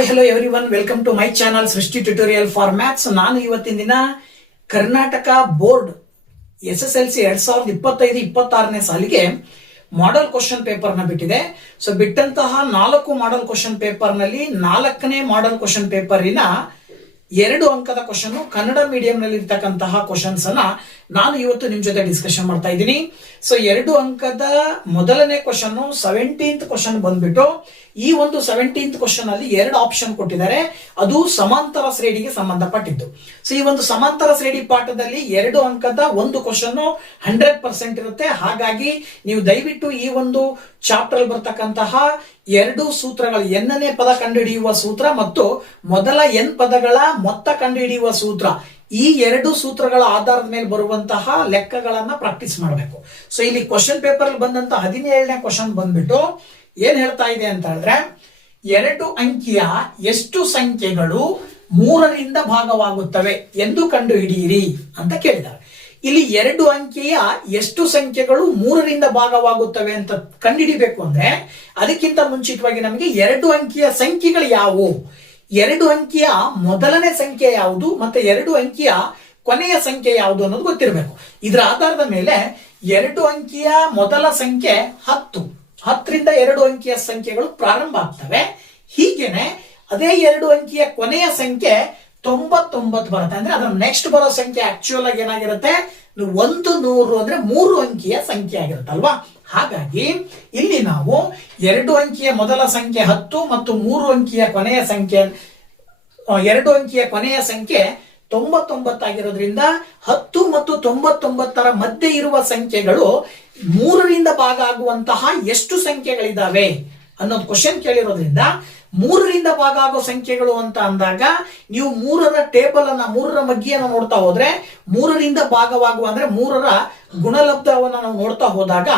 Hi hello everyone, welcome to my channel Srishti tutorial for maths. ನಾನು ಇವತ್ತಿನ ದಿನ Karnataka board SSLC 2025-26ನೇ ಸಾಲಿಗೆ ಮಾಡೆಲ್ ಕ್ವಶನ್ ಪೇಪರ್ ನ ಬಿಟ್ಟಿದೆ. ಸೊ ಬಿಟ್ಟಂತಹ 4 ಮಾಡೆಲ್ ಕ್ವಶನ್ ಪೇಪರ್ ನಲ್ಲಿ 4ನೇ ಮಾಡೆಲ್ ಕ್ವಶನ್ ಪೇಪರಿನ 2 ಅಂಕದ ಕ್ವಶನ್ ಕನ್ನಡ ಮೀಡಿಯಂ ನಲ್ಲಿ ಇರ್ತಕ್ಕಂತಹ ಕ್ವಶನ್ಸ್ ಅನ್ನ ನಾನು ಇವತ್ತು ನಿಮ್ ಜೊತೆ ಡಿಸ್ಕಷನ್ ಮಾಡ್ತಾ ಇದ್ದೀನಿ. ಸೊ 2 ಅಂಕದ ಮೊದಲನೇ ಕ್ವಶನ್ 17th ಕ್ವಶನ್ ಬಂದ್ಬಿಟ್ಟು ಈ ಒಂದು 17th ಕ್ವಶನ್ ಅಲ್ಲಿ 2 ಆಪ್ಷನ್ ಕೊಟ್ಟಿದ್ದಾರೆ. ಅದು ಸಮಾಂತರ ಶ್ರೇಣಿಗೆ ಸಂಬಂಧಪಟ್ಟಿದ್ದು. ಸೊ ಈ ಒಂದು ಸಮಾಂತರ ಶ್ರೇಣಿ ಪಾಠದಲ್ಲಿ 2 ಅಂಕದ ಒಂದು ಕ್ವಶನ್ 100% ಇರುತ್ತೆ. ಹಾಗಾಗಿ ನೀವು ದಯವಿಟ್ಟು ಈ ಒಂದು ಚಾಪ್ಟರ್ ಬರ್ತಕ್ಕಂತಹ 2 ಸೂತ್ರಗಳು, ಎನ್ನನೇ ಪದ ಕಂಡುಹಿಡಿಯುವ ಸೂತ್ರ ಮತ್ತು ಮೊದಲ ಎನ್ ಪದಗಳ ಮೊತ್ತ ಕಂಡುಹಿಡಿಯುವ ಸೂತ್ರ, ಈ 2 ಸೂತ್ರಗಳ ಆಧಾರದ ಮೇಲೆ ಬರುವಂತಹ ಲೆಕ್ಕಗಳನ್ನ ಪ್ರಾಕ್ಟೀಸ್ ಮಾಡಬೇಕು. ಸೊ ಇಲ್ಲಿ ಕ್ವಶನ್ ಪೇಪರ್ ಅಲ್ಲಿ ಬಂದಂತ 17ನೇ ಕ್ವಶನ್ ಬಂದ್ಬಿಟ್ಟು ಏನ್ ಹೇಳ್ತಾ ಇದೆ ಅಂತ ಹೇಳಿದ್ರೆ, 2 ಅಂಕಿಯ ಎಷ್ಟು ಸಂಖ್ಯೆಗಳು 3ರಿಂದ ಭಾಗವಾಗುತ್ತವೆ ಎಂದು ಕಂಡುಹಿಡಿಯಿರಿ ಅಂತ ಕೇಳಿದ್ದಾರೆ. ಇಲ್ಲಿ 2 ಅಂಕಿಯ ಎಷ್ಟು ಸಂಖ್ಯೆಗಳು 3ರಿಂದ ಭಾಗವಾಗುತ್ತವೆ ಅಂತ ಕಂಡುಹಿಡಿಬೇಕು ಅಂದ್ರೆ ಅದಕ್ಕಿಂತ ಮುಂಚಿತವಾಗಿ ನಮಗೆ 2 ಅಂಕಿಯ ಸಂಖ್ಯೆಗಳು ಯಾವುವು, 2 ಅಂಕಿಯ ಮೊದಲನೇ ಸಂಖ್ಯೆ ಯಾವುದು ಮತ್ತೆ 2 ಅಂಕಿಯ ಕೊನೆಯ ಸಂಖ್ಯೆ ಯಾವುದು ಅನ್ನೋದು ಗೊತ್ತಿರಬೇಕು. ಇದರ ಆಧಾರದ ಮೇಲೆ 2 ಅಂಕಿಯ ಮೊದಲ ಸಂಖ್ಯೆ 10, 10ರಿಂದ 2 ಅಂಕಿಯ ಸಂಖ್ಯೆಗಳು ಪ್ರಾರಂಭ ಆಗ್ತವೆ. ಹೀಗೇನೆ ಅದೇ 2 ಅಂಕಿಯ ಕೊನೆಯ ಸಂಖ್ಯೆ 99 ಬರುತ್ತೆ. ಅಂದ್ರೆ ಅದರ ನೆಕ್ಸ್ಟ್ ಬರೋ ಸಂಖ್ಯೆ ಆಕ್ಚುಯಲ್ ಆಗಿ ಏನಾಗಿರುತ್ತೆ, 100 ಅಂದ್ರೆ 3 ಅಂಕಿಯ ಸಂಖ್ಯೆ ಆಗಿರುತ್ತಲ್ವಾ. ಹಾಗಾಗಿ ಇಲ್ಲಿ ನಾವು 2 ಅಂಕಿಯ ಮೊದಲ ಸಂಖ್ಯೆ 10 ಮತ್ತು 3 ಅಂಕಿಯ ಕೊನೆಯ ಸಂಖ್ಯೆ 2 ಅಂಕಿಯ ಕೊನೆಯ ಸಂಖ್ಯೆ 99 ಆಗಿರೋದ್ರಿಂದ 10 ಮತ್ತು 99ರ ಮಧ್ಯೆ ಇರುವ ಸಂಖ್ಯೆಗಳು 3ರಿಂದ ಭಾಗ ಆಗುವಂತಹ ಎಷ್ಟು ಸಂಖ್ಯೆಗಳಿದಾವೆ ಅನ್ನೋದು ಕ್ವಶನ್ ಕೇಳಿರೋದ್ರಿಂದ 3ರಿಂದ ಭಾಗ ಆಗೋ ಸಂಖ್ಯೆಗಳು ಅಂತ ಅಂದಾಗ ನೀವು 3ರ ಟೇಬಲ್ ಅನ್ನ 3ರ ಮಗ್ಗಿಯನ್ನು ನೋಡ್ತಾ ಹೋದ್ರೆ 3ರಿಂದ ಭಾಗವಾಗುವ ಅಂದ್ರೆ 3ರ ಗುಣಲಬ್ಧವನ್ನ ನಾವು ನೋಡ್ತಾ ಹೋದಾಗ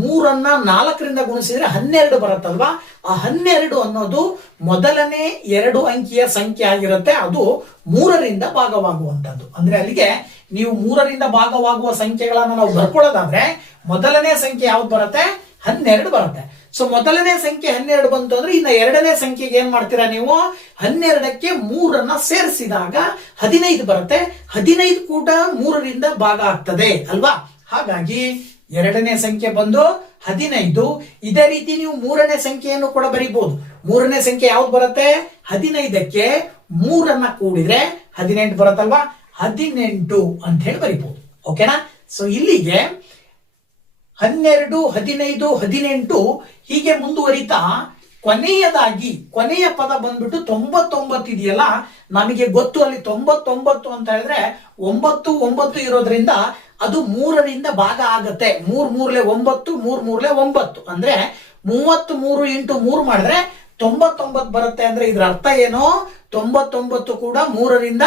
3ಅನ್ನ 4ರಿಂದ ಗುಣಿಸಿದ್ರೆ 12 ಬರುತ್ತಲ್ವಾ. ಆ 12 ಅನ್ನೋದು ಮೊದಲನೇ 2 ಅಂಕಿಯ ಸಂಖ್ಯೆ ಆಗಿರುತ್ತೆ. ಅದು 3ರಿಂದ ಭಾಗವಾಗುವಂತದ್ದು. ಅಂದ್ರೆ ಅಲ್ಲಿಗೆ ನೀವು 3ರಿಂದ ಭಾಗವಾಗುವ ಸಂಖ್ಯೆಗಳನ್ನ ನಾವು ಬರ್ಕೊಳ್ಳೋದಾದ್ರೆ ಮೊದಲನೇ ಸಂಖ್ಯೆ ಯಾವ್ದು ಬರುತ್ತೆ, 12 ಬರುತ್ತೆ. ಸೊ ಮೊದಲನೇ ಸಂಖ್ಯೆ 12 ಬಂತು ಅಂದ್ರೆ ಇನ್ನು 2ನೇ ಸಂಖ್ಯೆಗೆ ಏನ್ ಮಾಡ್ತೀರಾ ನೀವು, 12ಕ್ಕೆ 3ಅನ್ನ ಸೇರಿಸಿದಾಗ 15 ಬರುತ್ತೆ. 15 ಕೂಡ 3ರಿಂದ ಭಾಗ ಆಗ್ತದೆ ಅಲ್ವಾ. ಹಾಗಾಗಿ 2ನೇ ಸಂಖ್ಯೆ ಬಂದು 15. ಇದೇ ರೀತಿ ನೀವು 3ನೇ ಸಂಖ್ಯೆಯನ್ನು ಕೂಡ ಬರೀಬಹುದು. 3ನೇ ಸಂಖ್ಯೆ ಯಾವ್ದು ಬರುತ್ತೆ, 15ಕ್ಕೆ 3ಅನ್ನ ಕೂಡಿದ್ರೆ 18 ಬರುತ್ತಲ್ವಾ, 18 ಅಂತ ಹೇಳಿ ಬರೀಬಹುದು. ಓಕೆನಾ. ಸೊ ಇಲ್ಲಿಗೆ 12, 15, 18 ಹೀಗೆ ಮುಂದುವರಿತಾ ಕೊನೆಯದಾಗಿ ಕೊನೆಯ ಪದ ಬಂದ್ಬಿಟ್ಟು 99 ಇದೆಯಲ್ಲ. ನಮಗೆ ಗೊತ್ತು ಅಲ್ಲಿ 99 ಅಂತ ಹೇಳಿದ್ರೆ 9 9 ಇರೋದ್ರಿಂದ ಅದು 3ರಿಂದ ಭಾಗ ಆಗತ್ತೆ. 3 3 9, 3 3 9 ಅಂದ್ರೆ 33 ಇಂಟು 3 ಮಾಡಿದ್ರೆ 99 ಬರುತ್ತೆ. ಅಂದ್ರೆ ಇದ್ರ ಅರ್ಥ ಏನು, 99 ಕೂಡ 3ರಿಂದ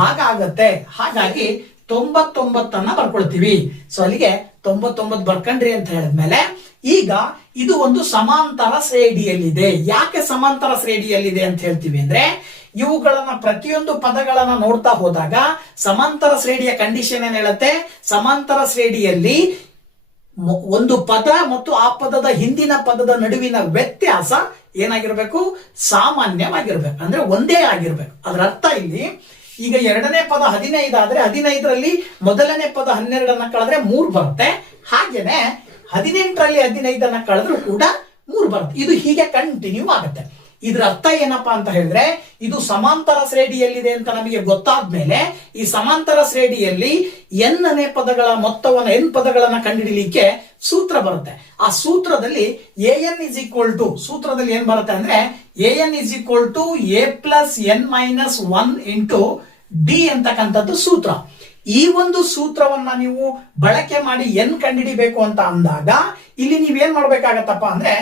ಭಾಗ ಆಗತ್ತೆ. ಹಾಗಾಗಿ 99 ಬರ್ಕೊಳ್ತೀವಿ. ಸೊ ಅಲ್ಲಿಗೆ 99 ಬರ್ಕಂಡ್ರಿ ಅಂತ ಹೇಳಿದ್ಮೇಲೆ ಈಗ ಇದು ಒಂದು ಸಮಾಂತರ ಶ್ರೇಣಿಯಲ್ಲಿದೆ. ಯಾಕೆ ಸಮಾಂತರ ಶ್ರೇಣಿಯಲ್ಲಿದೆ ಅಂತ ಹೇಳ್ತೀವಿ ಅಂದ್ರೆ ಇವುಗಳನ್ನ ಪ್ರತಿಯೊಂದು ಪದಗಳನ್ನ ನೋಡ್ತಾ ಹೋದಾಗ ಸಮಾಂತರ ಶ್ರೇಣಿಯ ಕಂಡೀಷನ್ ಏನ್ ಹೇಳುತ್ತೆ, ಸಮಾಂತರ ಶ್ರೇಣಿಯಲ್ಲಿ ಒಂದು ಪದ ಮತ್ತು ಆ ಪದದ ಹಿಂದಿನ ಪದದ ನಡುವಿನ ವ್ಯತ್ಯಾಸ ಏನಾಗಿರ್ಬೇಕು, ಸಾಮಾನ್ಯವಾಗಿರ್ಬೇಕು. ಅಂದ್ರೆ ಒಂದೇ ಆಗಿರ್ಬೇಕು. ಅದರ ಅರ್ಥ ಇಲ್ಲಿ ಈಗ 2ನೇ ಪದ 15 ಆದ್ರೆ 15ರಲ್ಲಿ ಮೊದಲನೇ ಪದ 12ಅನ್ನ ಕಳೆದ್ರೆ 3 ಬರುತ್ತೆ. ಹಾಗೇನೆ 18ರಲ್ಲಿ 15ಅನ್ನ ಕಳೆದ್ರೂ ಕೂಡ 3 ಬರುತ್ತೆ. ಇದು ಹೀಗೆ ಕಂಟಿನ್ಯೂ ಆಗುತ್ತೆ. ಇದ್ರ ಅರ್ಥ ಏನಪ್ಪಾ ಅಂತ ಹೇಳಿದ್ರೆ ಇದು ಸಮಾಂತರ ಶ್ರೇಣಿಯಲ್ಲಿದೆ ಅಂತ ನಮಗೆ ಗೊತ್ತಾದ್ಮೇಲೆ ಈ ಸಮಾಂತರ ಶ್ರೇಣಿಯಲ್ಲಿ ಎನ್ನನೇ ಪದಗಳ ಮೊತ್ತವನ್ನ ಎನ್ ಪದಗಳನ್ನ ಕಂಡುಹಿಡಿಯಲಿಕ್ಕೆ ಸೂತ್ರ ಬರುತ್ತೆ. ಆ ಸೂತ್ರದಲ್ಲಿ an ಇಸ್ ಈಕ್ವಲ್ ಟು, ಸೂತ್ರದಲ್ಲಿ ಏನ್ ಬರುತ್ತೆ ಅಂದ್ರೆ an is equal to a plus n minus 1 into D ಅಂತಕ್ಕಂಥದ್ದು ಸೂತ್ರ. ಈ ಒಂದು ಸೂತ್ರವನ್ನ ನೀವು ಬಳಕೆ ಮಾಡಿ ಎನ್ ಕಂಡುಹಿಡಿಬೇಕು ಅಂತ ಅಂದಾಗ ಇಲ್ಲಿ ನೀವೇನ್ ಮಾಡ್ಬೇಕಾಗತ್ತಪ್ಪ ಅಂದ್ರೆ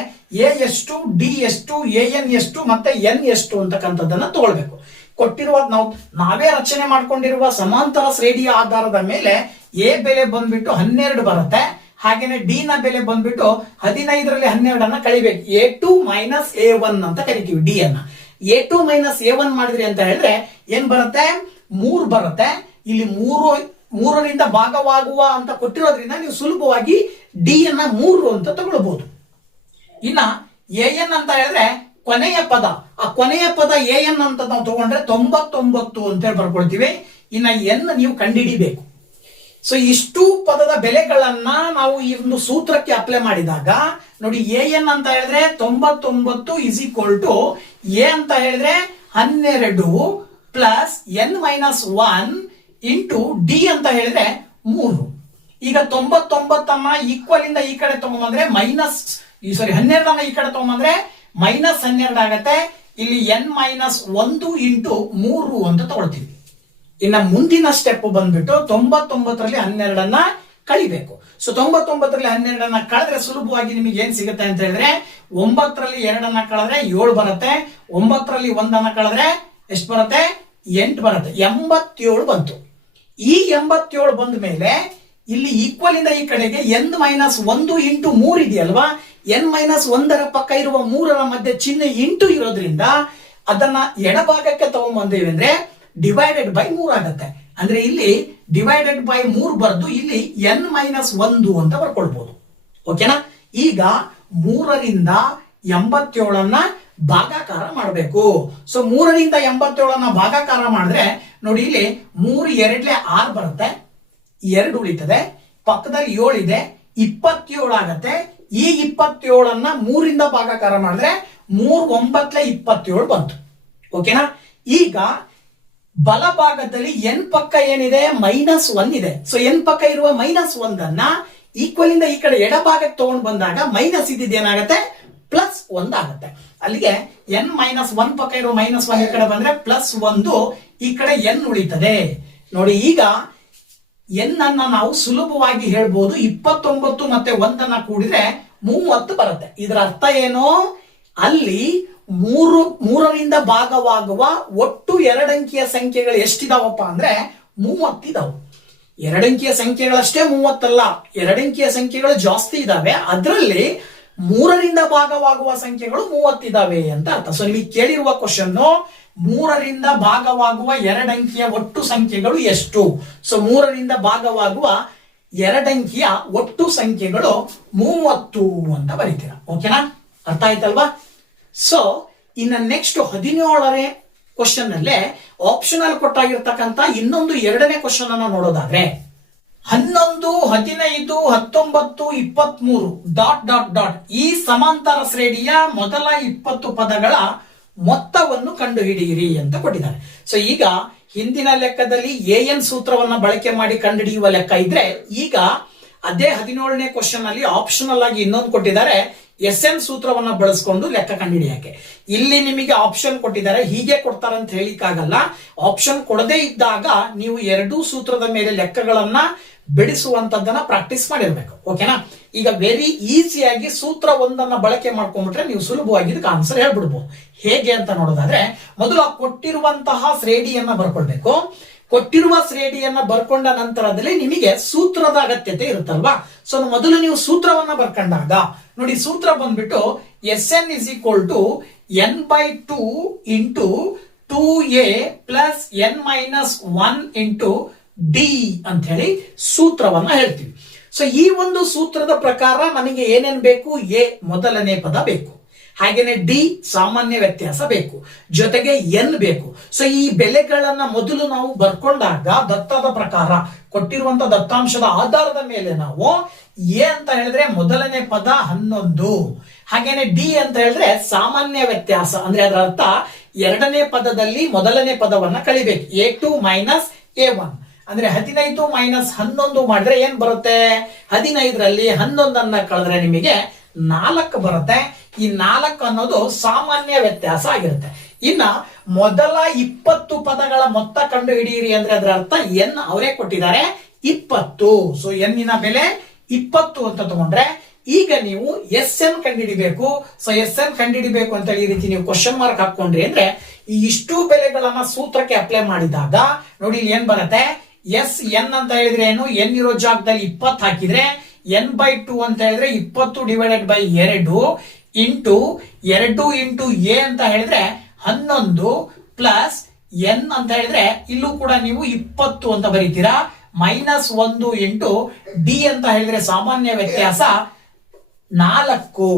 ಎ ಎಷ್ಟು, ಡಿ ಎಷ್ಟು, ಎನ್ ಎಷ್ಟು ಮತ್ತೆ ಎನ್ ಎಷ್ಟು ಅಂತಕ್ಕಂಥದ್ದನ್ನ ತಗೊಳ್ಬೇಕು. ಕೊಟ್ಟಿರುವ ನಾವೇ ರಚನೆ ಮಾಡ್ಕೊಂಡಿರುವ ಸಮಾಂತರ ಶ್ರೇಣಿಯ ಆಧಾರದ ಮೇಲೆ ಎ ಬೆಲೆ ಬಂದ್ಬಿಟ್ಟು 12 ಬರುತ್ತೆ. ಹಾಗೇನೆ ಡಿ ನ ಬೆಲೆ ಬಂದ್ಬಿಟ್ಟು 15ರಲ್ಲಿ 12ಅನ್ನ ಕಳಿಬೇಕು. A2 ಮೈನಸ್ A1 ಅಂತ ಕರಿತೀವಿ ಡಿ ಅನ್ನ. A2 ಮೈನಸ್ A1 ಮಾಡಿದ್ರಿ ಅಂತ ಹೇಳಿದ್ರೆ ಏನ್ ಬರುತ್ತೆ, 3 ಬರುತ್ತೆ. ಇಲ್ಲಿ 3ರಿಂದ ಭಾಗವಾಗುವ ಅಂತ ಕೊಟ್ಟಿರೋದ್ರಿಂದ ನೀವು ಸುಲಭವಾಗಿ ಡಿ ಅನ್ನ 3 ಅಂತ ತಗೊಳ್ಬಹುದು. ಇನ್ನ ಎನ್ ಅಂತ ಹೇಳಿದ್ರೆ ಕೊನೆಯ ಪದ, ಆ ಕೊನೆಯ ಪದ ಎನ್ ಅಂತ ನಾವು ತಗೊಂಡ್ರೆ 99 ಅಂತ ಹೇಳಿ ಬರ್ಕೊಳ್ತೀವಿ. ಇನ್ನ ಎನ್ ನೀವು ಕಂಡುಹಿಡಿಬೇಕು. ಸೊ ಇಷ್ಟು ಪದದ ಬೆಲೆಗಳನ್ನ ನಾವು ಈ ಒಂದು ಸೂತ್ರಕ್ಕೆ ಅಪ್ಲೈ ಮಾಡಿದಾಗ ನೋಡಿ, ಎನ್ ಅಂತ ಹೇಳಿದ್ರೆ 99 ಇಸ್ ಈಕ್ವಲ್ ಟು ಎ ಅಂತ ಹೇಳಿದ್ರೆ 12 plus n minus 1 into D ಅಂತ ಹೇಳಿದ್ರೆ 3. ಈಗ 99 ಈಕ್ವಲ್ ಇಂದ ಈ ಕಡೆ ತಗೊಂಡ್ಬಂದ್ರೆ ಮೈನಸ್ 12 ಈ ಕಡೆ ತಗೊಂಡ್ಬಂದ್ರೆ ಮೈನಸ್ 12 ಆಗತ್ತೆ. ಇಲ್ಲಿ ಎನ್ ಮೈನಸ್ 1 ಇಂಟು 3 ಅಂತ ತಗೊಳ್ತೀವಿ. ಇನ್ನ ಮುಂದಿನ ಸ್ಟೆಪ್ ಬಂದ್ಬಿಟ್ಟು 99ರಲ್ಲಿ 12 ಕಳಿಬೇಕು. ಸೊ 99ರಲ್ಲಿ 12 ಕಳೆದ್ರೆ ಸುಲಭವಾಗಿ ನಿಮಗೆ ಏನ್ ಸಿಗುತ್ತೆ ಅಂತ ಹೇಳಿದ್ರೆ 9ರಲ್ಲಿ 2 ಕಳೆದ್ರೆ 7 ಬರುತ್ತೆ. 9ರಲ್ಲಿ 1 ಕಳೆದ್ರೆ ಎಷ್ಟು ಬರುತ್ತೆ? 8 ಬರುತ್ತೆ. 87 ಬಂತು. ಈ 87 ಬಂದ ಮೇಲೆ ಇಲ್ಲಿ ಈಕ್ವಲ್ ಇಂದ ಈ ಕಡೆಗೆ ಎನ್ ಮೈನಸ್ 1 ಇಂಟು 3 ಇದೆಯಲ್ವಾ, ಎನ್ ಮೈನಸ್ 1ರ ಪಕ್ಕ ಇರುವ 3ರ ಮಧ್ಯೆ ಚಿಹ್ನೆ ಇಂಟು ಇರೋದ್ರಿಂದ ಅದನ್ನ ಎಡಭಾಗಕ್ಕೆ ತಗೊಂಡ್ಬಂದೇವೆ ಅಂದ್ರೆ ಡಿವೈಡೆಡ್ ಬೈ 3 ಆಗುತ್ತೆ. ಅಂದ್ರೆ ಇಲ್ಲಿ ಡಿವೈಡೆಡ್ ಬೈ 3 ಬರ್ದು ಇಲ್ಲಿ ಎನ್ ಮೈನಸ್ 1 ಅಂತ ಬರ್ಕೊಳ್ಬಹುದು. ಓಕೆನಾ? ಈಗ 3ರಿಂದ 87 ಭಾಗಾಕಾರ ಮಾಡಬೇಕು. ಸೊ 3ರಿಂದ 87 ಭಾಗಾಕಾರ ಮಾಡಿದ್ರೆ ನೋಡಿ, ಇಲ್ಲಿ 3 2 6 ಬರುತ್ತೆ, 2 ಉಳಿತದೆ, ಪಕ್ಕದಲ್ಲಿ 7 ಇದೆ, 27 ಆಗತ್ತೆ. ಈ 27 3ರಿಂದ ಭಾಗಾಕಾರ ಮಾಡಿದ್ರೆ 3 9 27 ಬಂತು. ಓಕೆನಾ? ಈಗ ಬಲಭಾಗದಲ್ಲಿ ಎನ್ ಪಕ್ಕ ಏನಿದೆ? -1 ಇದೆ. ಸೊ ಎನ್ ಪಕ್ಕ ಇರುವ -1 ಈಕ್ವಲ್ ಇಂದ ಈ ಕಡೆ ಎಡಭಾಗಕ್ಕೆ ತಗೊಂಡು ಬಂದಾಗ ಮೈನಸ್ ಇದ್ದಿದ್ದು ಏನಾಗುತ್ತೆ? +1 ಆಗುತ್ತೆ. ಅಲ್ಲಿಗೆ ಎನ್ -1 ಪಕ್ಕ ಇರುವ -1 ಈ ಕಡೆ ಬಂದ್ರೆ +1, ಈ ಕಡೆ ಎನ್ ಉಳಿತದೆ. ನೋಡಿ, ಈಗ ಎನ್ ಅನ್ನ ನಾವು ಸುಲಭವಾಗಿ ಹೇಳ್ಬೋದು 29 ಮತ್ತೆ 1 ಕೂಡಿದ್ರೆ 30 ಬರುತ್ತೆ. ಇದರ ಅರ್ಥ ಏನು? ಅಲ್ಲಿ 3ರಿಂದ ಭಾಗವಾಗುವ ಒಟ್ಟು 2 ಅಂಕಿಯ ಸಂಖ್ಯೆಗಳು ಎಷ್ಟಿದಾವಪ್ಪ ಅಂದ್ರೆ 30 ಇದಾವೆ. 2 ಅಂಕಿಯ ಸಂಖ್ಯೆಗಳಷ್ಟೇ 30 ಅಲ್ಲ, 2 ಅಂಕಿಯ ಸಂಖ್ಯೆಗಳು ಜಾಸ್ತಿ ಇದಾವೆ. ಅದರಲ್ಲಿ 3ರಿಂದ ಭಾಗವಾಗುವ ಸಂಖ್ಯೆಗಳು 30 ಇದಾವೆ ಅಂತ ಅರ್ಥ. ಸೊ ನಿಮಗೆ ಕೇಳಿರುವ ಕ್ವಶನ್ 3ರಿಂದ ಭಾಗವಾಗುವ 2 ಅಂಕಿಯ ಒಟ್ಟು ಸಂಖ್ಯೆಗಳು ಎಷ್ಟು? ಸೊ 3ರಿಂದ ಭಾಗವಾಗುವ 2 ಅಂಕಿಯ ಒಟ್ಟು ಸಂಖ್ಯೆಗಳು 30 ಅಂತ ಬರೀತೀರಾ. ಓಕೆನಾ? ಅರ್ಥ ಆಯ್ತಲ್ವಾ? ಸೊ ಇನ್ನ ನೆಕ್ಸ್ಟ್ 17ನೇ ಕ್ವಶನ್ ಅಲ್ಲೇ ಆಪ್ಷನಲ್ ಕೊಟ್ಟಾಗಿರ್ತಕ್ಕಂಥ ಇನ್ನೊಂದು 2ನೇ ಕ್ವಶನ್ ಅನ್ನ ನೋಡೋದಾದ್ರೆ 11, 15, 19, 23 ಡಾಟ್ ಡಾಟ್ ಡಾಟ್ ಈ ಸಮಾಂತರ ಶ್ರೇಣಿಯ ಮೊದಲ 20 ಪದಗಳ ಮೊತ್ತವನ್ನು ಕಂಡುಹಿಡಿಯಿರಿ ಅಂತ ಕೊಟ್ಟಿದ್ದಾರೆ. ಸೊ ಈಗ ಹಿಂದಿನ ಲೆಕ್ಕದಲ್ಲಿ ಎನ್ ಸೂತ್ರವನ್ನ ಬಳಕೆ ಮಾಡಿ ಕಂಡುಹಿಡಿಯುವ ಲೆಕ್ಕ ಇದ್ರೆ, ಈಗ ಅದೇ 17ನೇ ಕ್ವಶನ್ ಅಲ್ಲಿ ಆಪ್ಷನಲ್ ಆಗಿ ಇನ್ನೊಂದು ಕೊಟ್ಟಿದ್ದಾರೆ, ಎನ್ ಸೂತ್ರವನ್ನ ಬಳಸ್ಕೊಂಡು ಲೆಕ್ಕ ಕಂಡುಹಿಡಿಯಕ್ಕೆ. ಇಲ್ಲಿ ನಿಮಗೆ ಆಪ್ಷನ್ ಕೊಟ್ಟಿದ್ದಾರೆ, ಹೀಗೆ ಕೊಡ್ತಾರೆ ಅಂತ ಹೇಳಿಕ್ಕಾಗಲ್ಲ. ಆಪ್ಷನ್ ಕೊಡದೇ ಇದ್ದಾಗ ನೀವು 2 ಸೂತ್ರದ ಮೇಲೆ ಲೆಕ್ಕಗಳನ್ನ ಬಿಡಿಸುವಂತದ್ದನ್ನ ಪ್ರಾಕ್ಟೀಸ್ ಮಾಡಿರ್ಬೇಕು. ಓಕೆನಾ? ಈಗ ವೆರಿ ಈಸಿಯಾಗಿ ಸೂತ್ರ 1 ಬಳಕೆ ಮಾಡ್ಕೊಂಡ್ಬಿಟ್ರೆ ನೀವು ಸುಲಭವಾಗಿ ಇದಕ್ಕೆ ಆನ್ಸರ್ ಹೇಳ್ಬಿಡ್ಬೋದು. ಹೇಗೆ ಅಂತ ನೋಡೋದಾದ್ರೆ, ಮೊದಲು ಆ ಕೊಟ್ಟಿರುವಂತಹ ಶ್ರೇಣಿಯನ್ನ ಬರ್ಕೊಳ್ಬೇಕು. ಕೊಟ್ಟಿರುವ ಶ್ರೇಣಿಯನ್ನ ಬರ್ಕೊಂಡ ನಂತರದಲ್ಲಿ ನಿಮಗೆ ಸೂತ್ರದ ಅಗತ್ಯತೆ ಇರುತ್ತಲ್ವಾ. ಸೊ ಮೊದಲು ನೀವು ಸೂತ್ರವನ್ನ ಬರ್ಕೊಂಡಾಗ ನೋಡಿ, ಸೂತ್ರ ಬಂದ್ಬಿಟ್ಟು n is equal to n/2 into 2a plus n minus 1 into D ಅಂತ ಹೇಳಿ ಸೂತ್ರವನ್ನ ಹೇಳ್ತೀವಿ. ಸೊ ಈ ಒಂದು ಸೂತ್ರದ ಪ್ರಕಾರ ನನಗೆ ಏನೇನ್ ಬೇಕು? ಎ ಮೊದಲನೇ ಪದ ಬೇಕು, ಹಾಗೇನೆ ಡಿ ಸಾಮಾನ್ಯ ವ್ಯತ್ಯಾಸ ಬೇಕು, ಜೊತೆಗೆ ಎನ್ ಬೇಕು. ಸೊ ಈ ಬೆಲೆಗಳನ್ನ ಮೊದಲು ನಾವು ಬರ್ಕೊಂಡಾಗ ದತ್ತದ ಪ್ರಕಾರ ಕೊಟ್ಟಿರುವಂತಹ ದತ್ತಾಂಶದ ಆಧಾರದ ಮೇಲೆ ನಾವು ಎ ಅಂತ ಹೇಳಿದ್ರೆ ಮೊದಲನೇ ಪದ 11, ಹಾಗೇನೆ ಡಿ ಅಂತ ಹೇಳಿದ್ರೆ ಸಾಮಾನ್ಯ ವ್ಯತ್ಯಾಸ, ಅಂದ್ರೆ ಅದರ ಅರ್ಥ 2ನೇ ಪದದಲ್ಲಿ ಮೊದಲನೇ ಪದವನ್ನ ಕಳಿಬೇಕು. A2 ಮೈನಸ್ A1 ಅಂದ್ರೆ 15 ಮೈನಸ್ 11 ಮಾಡಿದ್ರೆ ಏನ್ ಬರುತ್ತೆ? 15ರಲ್ಲಿ 11 ಕಳೆದ್ರೆ ನಿಮಗೆ 4 ಬರುತ್ತೆ. ಈ 4 ಅನ್ನೋದು ಸಾಮಾನ್ಯ ವ್ಯತ್ಯಾಸ ಆಗಿರುತ್ತೆ. ಇನ್ನ ಮೊದಲ 20 ಪದಗಳ ಮೊತ್ತ ಕಂಡು ಹಿಡಿಯಿರಿ ಅಂದ್ರೆ ಅದರ ಅರ್ಥ ಎನ್ ಅವರೇ ಕೊಟ್ಟಿದ್ದಾರೆ 20. ಸೊ ಎನ್ನಿನ ಬೆಲೆ 20 ಅಂತ ತಗೊಂಡ್ರೆ ಈಗ ನೀವು ಎಸ್ ಎನ್ ಕಂಡುಹಿಡಿಬೇಕು. ಸೊ ಎಸ್ ಎನ್ ಕಂಡುಹಿಡಿಬೇಕು ಅಂತ ಈ ರೀತಿ ನೀವು ಕ್ವಶನ್ ಮಾರ್ಕ್ ಹಾಕೊಂಡ್ರಿ ಅಂದ್ರೆ ಈ ಇಷ್ಟು ಬೆಲೆಗಳನ್ನ ಸೂತ್ರಕ್ಕೆ ಅಪ್ಲೈ ಮಾಡಿದಾಗ ನೋಡಿ ಏನ್ ಬರುತ್ತೆ? ಎಸ್ ಎನ್ ಅಂತ ಹೇಳಿದ್ರೆ ಏನು? ಎನ್ ಇರೋ ಜಾಗದಲ್ಲಿ 20 ಹಾಕಿದ್ರೆ n/2 ಅಂತ ಹೇಳಿದ್ರೆ 20 divided by 2 into 2 into A ಅಂತ ಹೇಳಿದ್ರೆ 11 ಪ್ಲಸ್ ಎನ್ ಅಂತ ಹೇಳಿದ್ರೆ ಇಲ್ಲೂ ಕೂಡ ನೀವು 20 ಅಂತ ಬರೀತೀರಾ, -1 ಇಂಟು ಡಿ ಅಂತ ಹೇಳಿದ್ರೆ ಸಾಮಾನ್ಯ ವ್ಯತ್ಯಾಸ 4.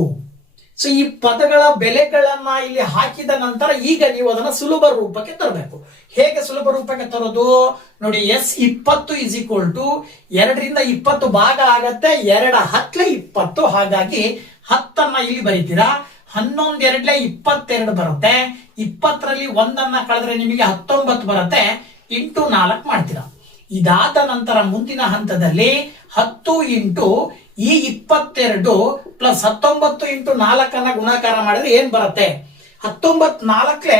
ಸೊ ಈ ಪದಗಳ ಬೆಲೆಗಳನ್ನ ಇಲ್ಲಿ ಹಾಕಿದ ನಂತರ ಈಗ ನೀವು ಅದನ್ನ ಸುಲಭ ರೂಪಕ್ಕೆ ತರಬೇಕು. ಹೇಗೆ ಸುಲಭ ರೂಪಕ್ಕೆ ತರೋದು ನೋಡಿ, S20 ಇಸ್ ಈಕ್ವಲ್ ಟು 2ರಿಂದ 20 ಭಾಗ ಆಗತ್ತೆ, 2 10 20. ಹಾಗಾಗಿ 10 ಇಲ್ಲಿ ಬರೀತೀರಾ. 11 2 22 ಬರುತ್ತೆ. 20ರಲ್ಲಿ 1 ಕಳೆದ್ರೆ ನಿಮಗೆ 19 ಬರುತ್ತೆ. ಇಂಟು 4 ಮಾಡ್ತೀರಾ. ಇದಾದ ನಂತರ ಮುಂದಿನ ಹಂತದಲ್ಲಿ 10 ಇಂಟು ಈ 22 ಪ್ಲಸ್ 19 ಇಂಟು 4 ಗುಣಾಕಾರ ಮಾಡಿದ್ರೆ ಏನ್ ಬರುತ್ತೆ? 19 4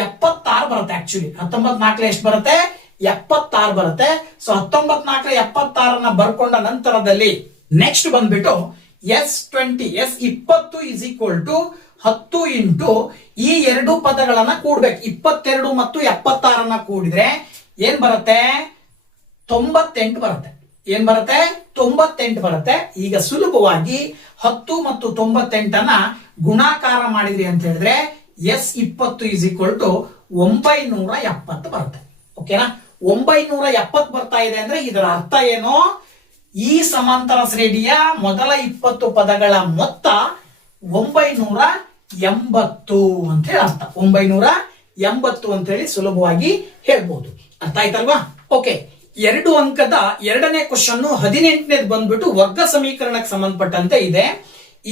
76 ಬರುತ್ತೆ. ಆಕ್ಚುಲಿ 19 4 ಎಷ್ಟು ಬರುತ್ತೆ? 76 ಬರುತ್ತೆ. ಸೊ 19 4 76 ಬರ್ಕೊಂಡ ನಂತರದಲ್ಲಿ ನೆಕ್ಸ್ಟ್ ಬಂದ್ಬಿಟ್ಟು S20 is equal to 10 into ಈ ಎರಡು ಪದಗಳನ್ನ ಕೂಡ್ಬೇಕು. 22 ಮತ್ತು 76 ಕೂಡಿದ್ರೆ ಏನ್ ಬರುತ್ತೆ? 98 ಬರುತ್ತೆ. ಏನ್ ಬರುತ್ತೆ? 98 ಬರುತ್ತೆ. ಈಗ ಸುಲಭವಾಗಿ 10 ಮತ್ತು 98 ಗುಣಾಕಾರ ಮಾಡಿದ್ರಿ ಅಂತ ಹೇಳಿದ್ರೆ S20 ಇಸ್ ಈಕ್ವಲ್ ಟು 970 ಬರುತ್ತೆ. ಓಕೆನಾ? 970 ಬರ್ತಾ ಇದೆ ಅಂದ್ರೆ ಇದರ ಅರ್ಥ ಏನು? ಈ ಸಮಾಂತರ ಶ್ರೇಣಿಯ ಮೊದಲ 20 ಪದಗಳ ಮೊತ್ತ 980 ಅಂತ ಹೇಳಿ ಅರ್ಥ. 980 ಅಂತ ಹೇಳಿ ಸುಲಭವಾಗಿ ಹೇಳ್ಬೋದು. ಅರ್ಥ ಆಯ್ತಲ್ವಾ? ಓಕೆ, 2 ಅಂಕದ ಎರಡನೇ ಕ್ವಶನ್ 18ನೇದು ಬಂದ್ಬಿಟ್ಟು ವರ್ಗ ಸಮೀಕರಣಕ್ಕೆ ಸಂಬಂಧಪಟ್ಟಂತೆ ಇದೆ.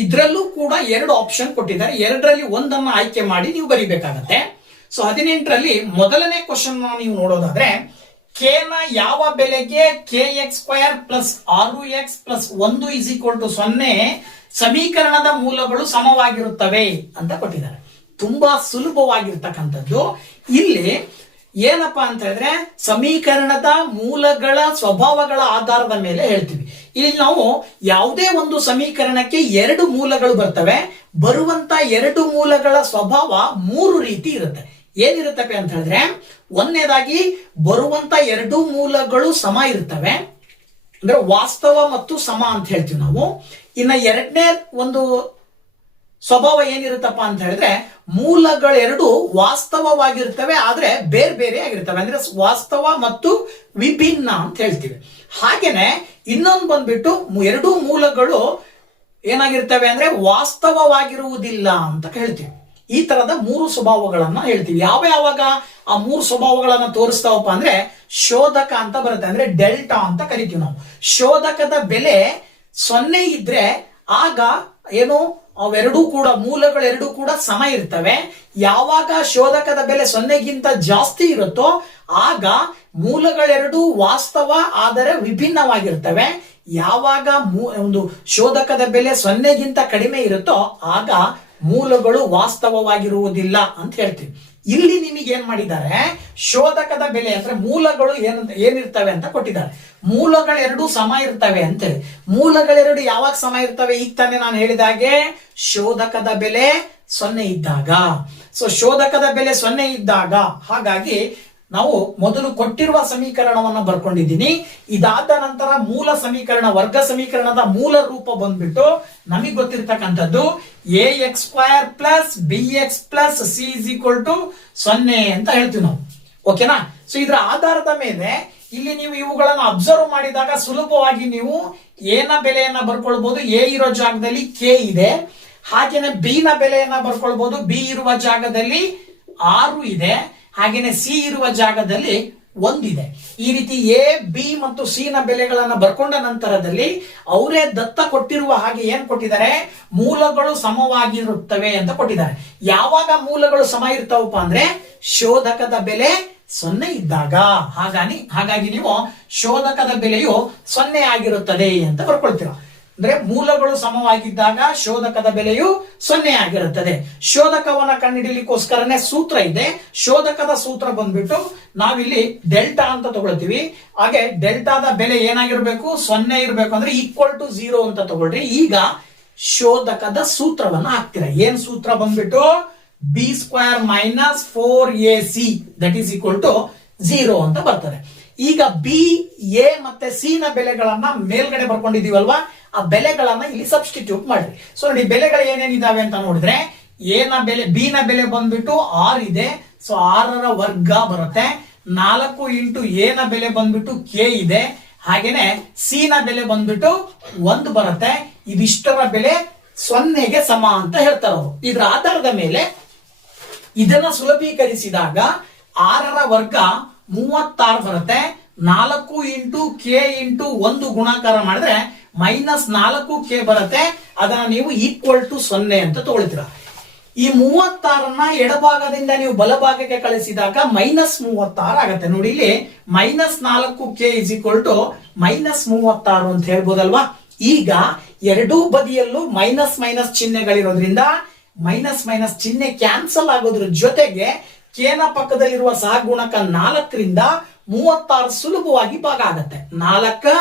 ಇದ್ರಲ್ಲೂ ಕೂಡ 2 ಆಪ್ಷನ್ ಕೊಟ್ಟಿದ್ದಾರೆ. 2ರಲ್ಲಿ ಒಂದನ್ನ ಆಯ್ಕೆ ಮಾಡಿ ನೀವು ಬರೀಬೇಕಾಗತ್ತೆ. ಸೊ 18ರಲ್ಲಿ ಮೊದಲನೇ ಕ್ವಶನ್ ನೀವು ನೋಡೋದಾದ್ರೆ, ಕೆ ನ ಯಾವ ಬೆಲೆಗೆ kx² plus 6x plus 1 is equal to 0 ಸಮೀಕರಣದ ಮೂಲಗಳು ಸಮವಾಗಿರುತ್ತವೆ ಅಂತ ಕೊಟ್ಟಿದ್ದಾರೆ. ತುಂಬಾ ಸುಲಭವಾಗಿರ್ತಕ್ಕಂಥದ್ದು. ಇಲ್ಲಿ ಏನಪ್ಪಾ ಅಂತ ಹೇಳಿದ್ರೆ, ಸಮೀಕರಣದ ಮೂಲಗಳ ಸ್ವಭಾವಗಳ ಆಧಾರದ ಮೇಲೆ ಹೇಳ್ತೀವಿ. ಇಲ್ಲಿ ನಾವು ಯಾವುದೇ ಒಂದು ಸಮೀಕರಣಕ್ಕೆ 2 ಮೂಲಗಳು ಬರ್ತವೆ. ಬರುವಂತ 2 ಮೂಲಗಳ ಸ್ವಭಾವ 3 ರೀತಿ ಇರುತ್ತೆ. ಏನಿರುತ್ತವೆ ಅಂತ ಹೇಳಿದ್ರೆ, ಒಂದನೇದಾಗಿ ಬರುವಂತ 2 ಮೂಲಗಳು ಸಮ ಇರ್ತವೆ, ಅಂದ್ರೆ ವಾಸ್ತವ ಮತ್ತು ಸಮ ಅಂತ ಹೇಳ್ತೀವಿ ನಾವು. ಇನ್ನ ಎರಡನೇ ಒಂದು ಸ್ವಭಾವ ಏನಿರುತ್ತಪ್ಪ ಅಂತ ಹೇಳಿದ್ರೆ, ಮೂಲಗಳೆರಡು ವಾಸ್ತವವಾಗಿರ್ತವೆ ಆದ್ರೆ ಬೇರೆ ಬೇರೆ ಆಗಿರ್ತವೆ, ಅಂದ್ರೆ ವಾಸ್ತವ ಮತ್ತು ವಿಭಿನ್ನ ಅಂತ ಹೇಳ್ತೀವಿ. ಹಾಗೇನೆ ಇನ್ನೊಂದು ಬಂದ್ಬಿಟ್ಟು 2 ಮೂಲಗಳು ಏನಾಗಿರ್ತವೆ ಅಂದ್ರೆ ವಾಸ್ತವವಾಗಿರುವುದಿಲ್ಲ ಅಂತ ಹೇಳ್ತೀವಿ. ಈ ತರದ 3 ಸ್ವಭಾವಗಳನ್ನ ಹೇಳ್ತೀವಿ. ಯಾವಾಗ ಆ 3 ಸ್ವಭಾವಗಳನ್ನ ತೋರಿಸ್ತಾವಪ್ಪ ಅಂದ್ರೆ ಶೋಧಕ ಅಂತ ಬರುತ್ತೆ, ಅಂದ್ರೆ ಡೆಲ್ಟಾ ಅಂತ ಕರಿತೀವಿ ನಾವು. ಶೋಧಕದ ಬೆಲೆ 0 ಇದ್ರೆ ಆಗ ಏನು ಅವೆರಡೂ ಕೂಡ ಮೂಲಗಳೆರಡೂ ಕೂಡ ಸಮ ಇರ್ತವೆ. ಯಾವಾಗ ಶೋಧಕದ ಬೆಲೆ 0ಗಿಂತ ಜಾಸ್ತಿ ಇರುತ್ತೋ ಆಗ ಮೂಲಗಳೆರಡು ವಾಸ್ತವ ಆದರೆ ವಿಭಿನ್ನವಾಗಿರ್ತವೆ. ಯಾವಾಗ ಒಂದು ಶೋಧಕದ ಬೆಲೆ 0ಗಿಂತ ಕಡಿಮೆ ಇರುತ್ತೋ ಆಗ ಮೂಲಗಳು ವಾಸ್ತವವಾಗಿರುವುದಿಲ್ಲ ಅಂತ ಹೇಳ್ತೀವಿ. ಇಲ್ಲಿ ನಿಮಗೆ ಏನ್ ಮಾಡಿದ್ದಾರೆ, ಶೋಧಕದ ಬೆಲೆ ಅಂದ್ರೆ ಮೂಲಗಳು ಏನಿರ್ತವೆ ಅಂತ ಕೊಟ್ಟಿದ್ದಾರೆ. ಮೂಲಗಳೆರಡು ಸಮ ಇರ್ತವೆ ಅಂತೇಳಿ. ಮೂಲಗಳೆರಡು ಯಾವಾಗ ಸಮ ಇರ್ತವೆ? ಈಗ ತಾನೇ ನಾನು ಹೇಳಿದ ಹಾಗೆ ಶೋಧಕದ ಬೆಲೆ 0 ಇದ್ದಾಗ. ಸೊ ಶೋಧಕದ ಬೆಲೆ 0 ಇದ್ದಾಗ, ಹಾಗಾಗಿ ನಾವು ಮೊದಲು ಕೊಟ್ಟಿರುವ ಸಮೀಕರಣವನ್ನ ಬರ್ಕೊಂಡಿದ್ದೀನಿ. ಇದಾದ ನಂತರ ಮೂಲ ಸಮೀಕರಣ, ವರ್ಗ ಸಮೀಕರಣದ ಮೂಲ ರೂಪ ಬಂದ್ಬಿಟ್ಟು ನಮಗೆ ಗೊತ್ತಿರ್ತಕ್ಕಂಥದ್ದು ax² plus bx plus c is equal to 0 ಅಂತ ಹೇಳ್ತೀವಿ ನಾವು. ಓಕೆನಾ? ಸೊ ಇದರ ಆಧಾರದ ಮೇಲೆ ಇಲ್ಲಿ ನೀವು ಇವುಗಳನ್ನ ಅಬ್ಸರ್ವ್ ಮಾಡಿದಾಗ ಸುಲಭವಾಗಿ ನೀವು ಎ ನ ಬೆಲೆಯನ್ನ ಬರ್ಕೊಳ್ಬಹುದು. ಎ ಇರೋ ಜಾಗದಲ್ಲಿ ಕೆ ಇದೆ. ಹಾಗೇನೆ ಬಿ ನ ಬೆಲೆಯನ್ನ ಬರ್ಕೊಳ್ಬಹುದು. ಬಿ ಇರುವ ಜಾಗದಲ್ಲಿ 6 ಇದೆ. ಹಾಗೇನೆ ಸಿ ಇರುವ ಜಾಗದಲ್ಲಿ 1 ಇದೆ. ಈ ರೀತಿ ಎ ಬಿ ಮತ್ತು ಸಿ ನ ಬೆಲೆಗಳನ್ನ ಬರ್ಕೊಂಡ ನಂತರದಲ್ಲಿ ಅವರೇ ದತ್ತ ಕೊಟ್ಟಿರುವ ಹಾಗೆ ಏನ್ ಕೊಟ್ಟಿದ್ದಾರೆ, ಮೂಲಗಳು ಸಮವಾಗಿರುತ್ತವೆ ಅಂತ ಕೊಟ್ಟಿದ್ದಾರೆ. ಯಾವಾಗ ಮೂಲಗಳು ಸಮ ಇರ್ತಾವಪ್ಪ ಅಂದ್ರೆ ಶೋಧಕದ ಬೆಲೆ 0 ಇದ್ದಾಗ. ಹಾಗಾಗಿ ನೀವು ಶೋಧಕದ ಬೆಲೆಯು 0 ಆಗಿರುತ್ತದೆ ಅಂತ ಬರ್ಕೊಳ್ತೀರ. ಅಂದ್ರೆ ಮೂಲಗಳು ಸಮವಾಗಿದ್ದಾಗ ಶೋಧಕದ ಬೆಲೆಯು 0 ಆಗಿರುತ್ತದೆ. ಶೋಧಕವನ್ನ ಕಂಡುಹಿಡಿಯಲಿಕ್ಕೋಸ್ಕರನೇ ಸೂತ್ರ ಇದೆ. ಶೋಧಕದ ಸೂತ್ರ ಬಂದ್ಬಿಟ್ಟು ನಾವಿಲ್ಲಿ ಡೆಲ್ಟಾ ಅಂತ ತಗೊಳ್ತೀವಿ. ಹಾಗೆ ಡೆಲ್ಟಾದ ಬೆಲೆ ಏನಾಗಿರ್ಬೇಕು, 0 ಇರಬೇಕು. ಅಂದ್ರೆ ಈಕ್ವಲ್ ಟು 0 ಅಂತ ತಗೊಳ್ರಿ. ಈಗ ಶೋಧಕದ ಸೂತ್ರವನ್ನ ಹಾಕ್ತೀರಾ. ಏನ್ ಸೂತ್ರ ಬಂದ್ಬಿಟ್ಟು b² minus 4ac that is equal to 0 ಅಂತ ಬರ್ತದೆ. ಈಗ ಬಿ, ಎ ಮತ್ತೆ ಸಿ ನ ಬೆಲೆಗಳನ್ನ ಮೇಲ್ಗಡೆ ಬರ್ಕೊಂಡಿದೀವಲ್ವಾ, ಆ ಬೆಲೆಗಳನ್ನ ಇಲ್ಲಿ ಸಬ್ಸ್ಟಿಟ್ಯೂಟ್ ಮಾಡ್ರಿ. ಸೊ ನೋಡಿ ಬೆಲೆಗಳು ಏನೇನಿದಾವೆ ಅಂತ ನೋಡಿದ್ರೆ, ಎ ನ ಬೆಲೆ, ಬಿ ನ ಬೆಲೆ ಬಂದ್ಬಿಟ್ಟು 6 ಇದೆ. ಸೊ 6ರ ವರ್ಗ ಬರುತ್ತೆ. 4 ಇಂಟು ಎ ನ ಬೆಲೆ ಬಂದ್ಬಿಟ್ಟು ಕೆ ಇದೆ. ಹಾಗೇನೆ ಸಿ ನ ಬೆಲೆ ಬಂದ್ಬಿಟ್ಟು 1 ಬರುತ್ತೆ. ಇದಿಷ್ಟರ ಬೆಲೆ 0ಗೆ ಸಮ ಅಂತ ಹೇಳ್ತಾರೆ ಅವರು. ಇದರ ಆಧಾರದ ಮೇಲೆ ಇದನ್ನ ಸುಲಭೀಕರಿಸಿದಾಗ 6ರ ವರ್ಗ 36 ಬರುತ್ತೆ. 4 ಇಂಟು ಕೆ ಇಂಟು 1 ಗುಣಾಕಾರ ಮಾಡಿದ್ರೆ -4k ಬರುತ್ತೆ. ಅದನ್ನ ನೀವು ಈಕ್ವಲ್ ಟು 0 ಅಂತ ತಗೊಳ್ತೀರಾ. ಈ 36ನ್ನ ಎಡಭಾಗದಿಂದ ನೀವು ಬಲಭಾಗಕ್ಕೆ ಕಳಿಸಿದಾಗ -36 ಆಗತ್ತೆ. ನೋಡಿ ಇಲ್ಲಿ -4k ಇಸ್ ಈಕ್ವಲ್ ಟು -36 ಅಂತ ಹೇಳ್ಬೋದಲ್ವಾ. ಈಗ ಎರಡೂ ಬದಿಯಲ್ಲೂ ಮೈನಸ್ ಮೈನಸ್ ಚಿಹ್ನೆಗಳಿರೋದ್ರಿಂದ ಮೈನಸ್ ಚಿಹ್ನೆ ಕ್ಯಾನ್ಸಲ್ ಆಗೋದ್ರ ಜೊತೆಗೆ ಕೇನ ಪಕ್ಕದಲ್ಲಿರುವ ಸಹಗುಣಕ 4ರಿಂದ 36 ಸುಲಭವಾಗಿ ಭಾಗ ಆಗತ್ತೆ. 4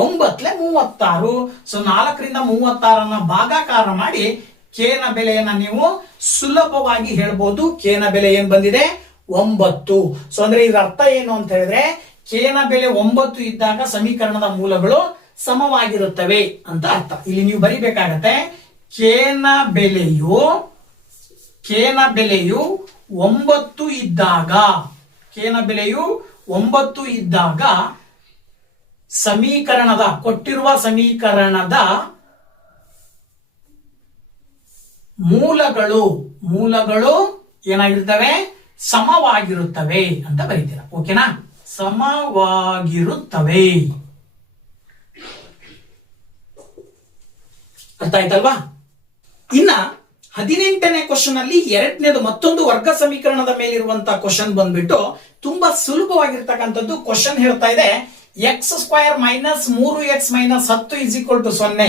9 36. ಸೊ 4ರಿಂದ 36 ಭಾಗಾಕಾರ ಮಾಡಿ ಕೇನ ಬೆಲೆಯನ್ನ ನೀವು ಸುಲಭವಾಗಿ ಹೇಳ್ಬೋದು. ಕೇನ ಬೆಲೆ ಏನ್ ಬಂದಿದೆ 9. ಸೊ ಅಂದ್ರೆ ಇದರ ಅರ್ಥ ಏನು ಅಂತ ಹೇಳಿದ್ರೆ ಕೇನ ಬೆಲೆ 9 ಇದ್ದಾಗ ಸಮೀಕರಣದ ಮೂಲಗಳು ಸಮವಾಗಿರುತ್ತವೆ ಅಂತ ಅರ್ಥ. ಇಲ್ಲಿ ನೀವು ಬರಿಬೇಕಾಗತ್ತೆ ಕೇನ ಬೆಲೆಯು 9 ಇದ್ದಾಗ, ಕೇನ ಬೆಲೆಯು 9 ಇದ್ದಾಗ ಸಮೀಕರಣದ ಕೊಟ್ಟಿರುವ ಸಮೀಕರಣದ ಮೂಲಗಳು ಏನಾಗಿರ್ತವೆ ಸಮವಾಗಿರುತ್ತವೆ ಅಂತ ಬರೀತೀರಾ. ಓಕೆನಾ, ಸಮವಾಗಿರುತ್ತವೆ. ಅರ್ಥ ಆಯ್ತಲ್ವಾ. ಇನ್ನ 18ನೇ ಕ್ವಶನ್ ಅಲ್ಲಿ ಎರಡನೇದು ಮತ್ತೊಂದು ವರ್ಗ ಸಮೀಕರಣದ ಮೇಲಿರುವಂತಹ ಕ್ವಶನ್ ಬಂದ್ಬಿಟ್ಟು ತುಂಬಾ ಸುಲಭವಾಗಿರ್ತಕ್ಕಂಥದ್ದು. ಕ್ವಶನ್ ಹೇಳ್ತಾ ಇದೆ x² - 3x - 10 = 0.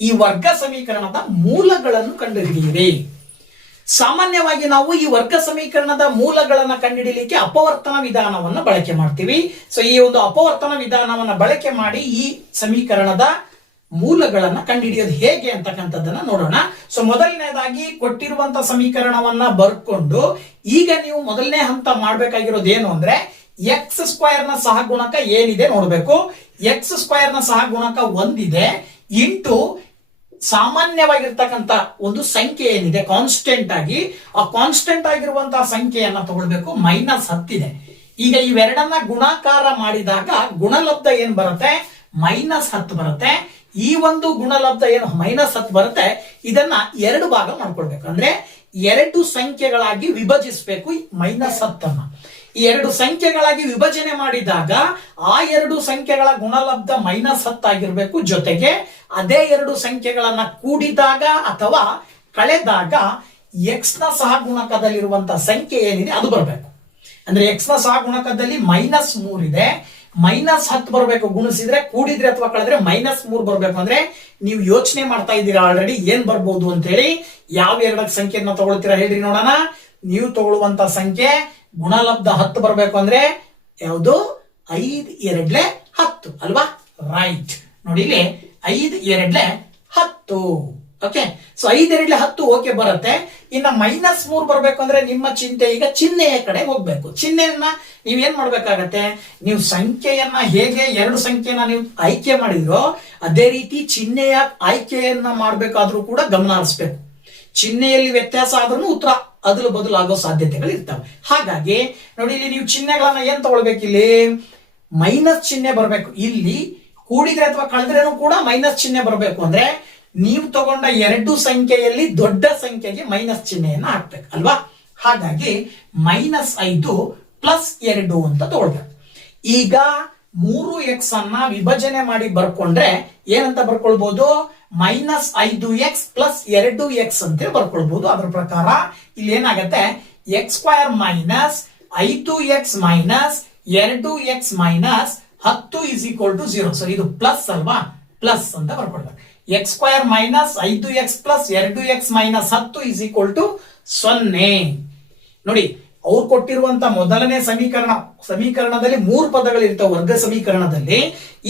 ಈ ವರ್ಗ ಸಮೀಕರಣದ ಮೂಲಗಳನ್ನು ಕಂಡುಹಿಡಿಯಿರಿ. ಸಾಮಾನ್ಯವಾಗಿ ನಾವು ಈ ವರ್ಗ ಸಮೀಕರಣದ ಮೂಲಗಳನ್ನ ಕಂಡುಹಿಡಿಯಲಿಕ್ಕೆ ಅಪವರ್ತನ ವಿಧಾನವನ್ನು ಬಳಕೆ ಮಾಡ್ತೀವಿ. ಸೊ ಈ ಒಂದು ಅಪವರ್ತನ ವಿಧಾನವನ್ನ ಬಳಕೆ ಮಾಡಿ ಈ ಸಮೀಕರಣದ ಮೂಲಗಳನ್ನ ಕಂಡುಹಿಡಿಯೋದು ಹೇಗೆ ಅಂತಕ್ಕಂಥದ್ದನ್ನ ನೋಡೋಣ. ಸೊ ಮೊದಲನೇದಾಗಿ ಕೊಟ್ಟಿರುವಂತಹ ಸಮೀಕರಣವನ್ನ ಬರ್ಕೊಂಡು ಈಗ ನೀವು ಮೊದಲನೇ ಹಂತ ಮಾಡ್ಬೇಕಾಗಿರೋದು ಏನು ಅಂದ್ರೆ x² ನ ಸಹಗುಣಕ ಏನಿದೆ ನೋಡ್ಬೇಕು. x² ನ ಸಹಗುಣಕ 1 ಇದೆ ಇಂಟು ಸಾಮಾನ್ಯವಾಗಿರ್ತಕ್ಕಂಥ ಒಂದು ಸಂಖ್ಯೆ ಏನಿದೆ ಕಾನ್ಸ್ಟೆಂಟ್ ಆಗಿ, ಆ ಕಾನ್ಸ್ಟೆಂಟ್ ಆಗಿರುವಂತಹ ಸಂಖ್ಯೆಯನ್ನ ತಗೊಳ್ಬೇಕು. -10 ಇದೆ. ಈಗ ಇವೆರಡನ್ನ ಗುಣಾಕಾರ ಮಾಡಿದಾಗ ಗುಣಲಬ್ಧ ಏನ್ ಬರುತ್ತೆ -10 ಬರುತ್ತೆ. ಈ ಒಂದು ಗುಣಲಬ್ಧ ಏನು -10 ಬರುತ್ತೆ, ಇದನ್ನ 2 ಭಾಗ ಮಾಡ್ಕೊಳ್ಬೇಕು. ಅಂದ್ರೆ 2 ಸಂಖ್ಯೆಗಳಾಗಿ ವಿಭಜಿಸಬೇಕು -10 ಅನ್ನ. ಈ 2 ಸಂಖ್ಯೆಗಳಾಗಿ ವಿಭಜನೆ ಮಾಡಿದಾಗ ಆ 2 ಸಂಖ್ಯೆಗಳ ಗುಣಲಬ್ಧ -10 ಆಗಿರ್ಬೇಕು. ಜೊತೆಗೆ ಅದೇ 2 ಸಂಖ್ಯೆಗಳನ್ನ ಕೂಡಿದಾಗ ಅಥವಾ ಕಳೆದಾಗ x ನ ಸಹಗುಣಕದಲ್ಲಿರುವಂತಹ ಸಂಖ್ಯೆ ಏನಿದೆ ಅದು ಬರಬೇಕು. ಅಂದ್ರೆ x ನ ಸಹಗುಣಕದಲ್ಲಿ -3 ಇದೆ, -10 ಬರಬೇಕು. ಗುಣಿಸಿದ್ರೆ, ಕೂಡಿದ್ರೆ ಅಥವಾ ಕಳೆದ್ರೆ -3 ಬರಬೇಕು. ಅಂದ್ರೆ ನೀವು ಯೋಚನೆ ಮಾಡ್ತಾ ಇದ್ದೀರಾ ಆಲ್ರೆಡಿ ಏನ್ ಬರ್ಬೋದು ಅಂತ ಹೇಳಿ. ಯಾವ 2 ಸಂಖ್ಯೆಯನ್ನ ತಗೊಳ್ತೀರಾ ಹೇಳ್ರಿ ನೋಡೋಣ. ನೀವು ತಗೊಳ್ಳುವಂತ ಸಂಖ್ಯೆ ಗುಣಲಬ್ಧ 10 ಬರಬೇಕು. ಅಂದ್ರೆ ಯಾವುದು 5 2 10 ಅಲ್ವಾ. ರೈಟ್. ನೋಡಿ ಇಲ್ಲಿ 5 2 10. ಓಕೆ. ಸೊ 5 2 10 ಓಕೆ ಬರುತ್ತೆ. ಇನ್ನ -3 ಬರ್ಬೇಕು ಅಂದ್ರೆ ನಿಮ್ಮ ಚಿಂತೆ ಈಗ ಚಿಹ್ನೆಯ ಕಡೆ ಹೋಗ್ಬೇಕು. ಚಿಹ್ನೆಯನ್ನ ನೀವೇನ್ ಮಾಡ್ಬೇಕಾಗತ್ತೆ, ನೀವು ಸಂಖ್ಯೆಯನ್ನ ಹೇಗೆ 2 ಸಂಖ್ಯೆಯನ್ನ ನೀವು ಆಯ್ಕೆ ಮಾಡಿದ್ರೋ ಅದೇ ರೀತಿ ಚಿಹ್ನೆಯ ಆಯ್ಕೆಯನ್ನ ಮಾಡ್ಬೇಕಾದ್ರೂ ಕೂಡ ಗಮನ ಹರಿಸ್ಬೇಕು. ಚಿಹ್ನೆಯಲ್ಲಿ ವ್ಯತ್ಯಾಸ ಆದ್ರೂ ಉತ್ತರ ಅದಲು ಬದಲು ಆಗೋ ಸಾಧ್ಯತೆಗಳು ಇರ್ತವೆ. ಹಾಗಾಗಿ ನೋಡಿ ಇಲ್ಲಿ ನೀವು ಚಿಹ್ನೆಗಳನ್ನ ಏನ್ ತಗೊಳ್ಬೇಕು, ಇಲ್ಲಿ ಮೈನಸ್ ಚಿಹ್ನೆ ಬರಬೇಕು. ಇಲ್ಲಿ ಕೂಡಿದ್ರೆ ಅಥವಾ ಕಳೆದ್ರೇನು ಕೂಡ ಮೈನಸ್ ಚಿಹ್ನೆ ಬರಬೇಕು. ಅಂದ್ರೆ ನೀವು ತಗೊಂಡ 2 ಸಂಖ್ಯೆಯಲ್ಲಿ ದೊಡ್ಡ ಸಂಖ್ಯೆಗೆ ಮೈನಸ್ ಚಿಹ್ನೆಯನ್ನ ಹಾಕ್ಬೇಕು ಅಲ್ವಾ. ಹಾಗಾಗಿ -5 + 2 ಅಂತ ತಗೊಳ್ಬೇಕು. ಈಗ 3x ಅನ್ನ ವಿಭಜನೆ ಮಾಡಿ ಬರ್ಕೊಂಡ್ರೆ ಏನಂತ ಬರ್ಕೊಳ್ಬಹುದು, -5x + 2x ಅಂತ ಬರ್ಕೊಳ್ಬಹುದು. ಅದ್ರ ಪ್ರಕಾರ ಇಲ್ಲಿ ಏನಾಗತ್ತೆ x² - 5x - 2x - 10 = 0. ಸೊ ಇದು ಪ್ಲಸ್ ಅಲ್ವಾ, ಪ್ಲಸ್ ಅಂತ ಬರ್ಕೊಳ್ಬೇಕು. x² - 5x + 2x - 10 = 0. ನೋಡಿ ಅವ್ರು ಕೊಟ್ಟಿರುವಂತ ಮೊದಲನೇ ಸಮೀಕರಣದಲ್ಲಿ 3 ಪದಗಳಿರ್ತಾವೆ ವರ್ಗ ಸಮೀಕರಣದಲ್ಲಿ.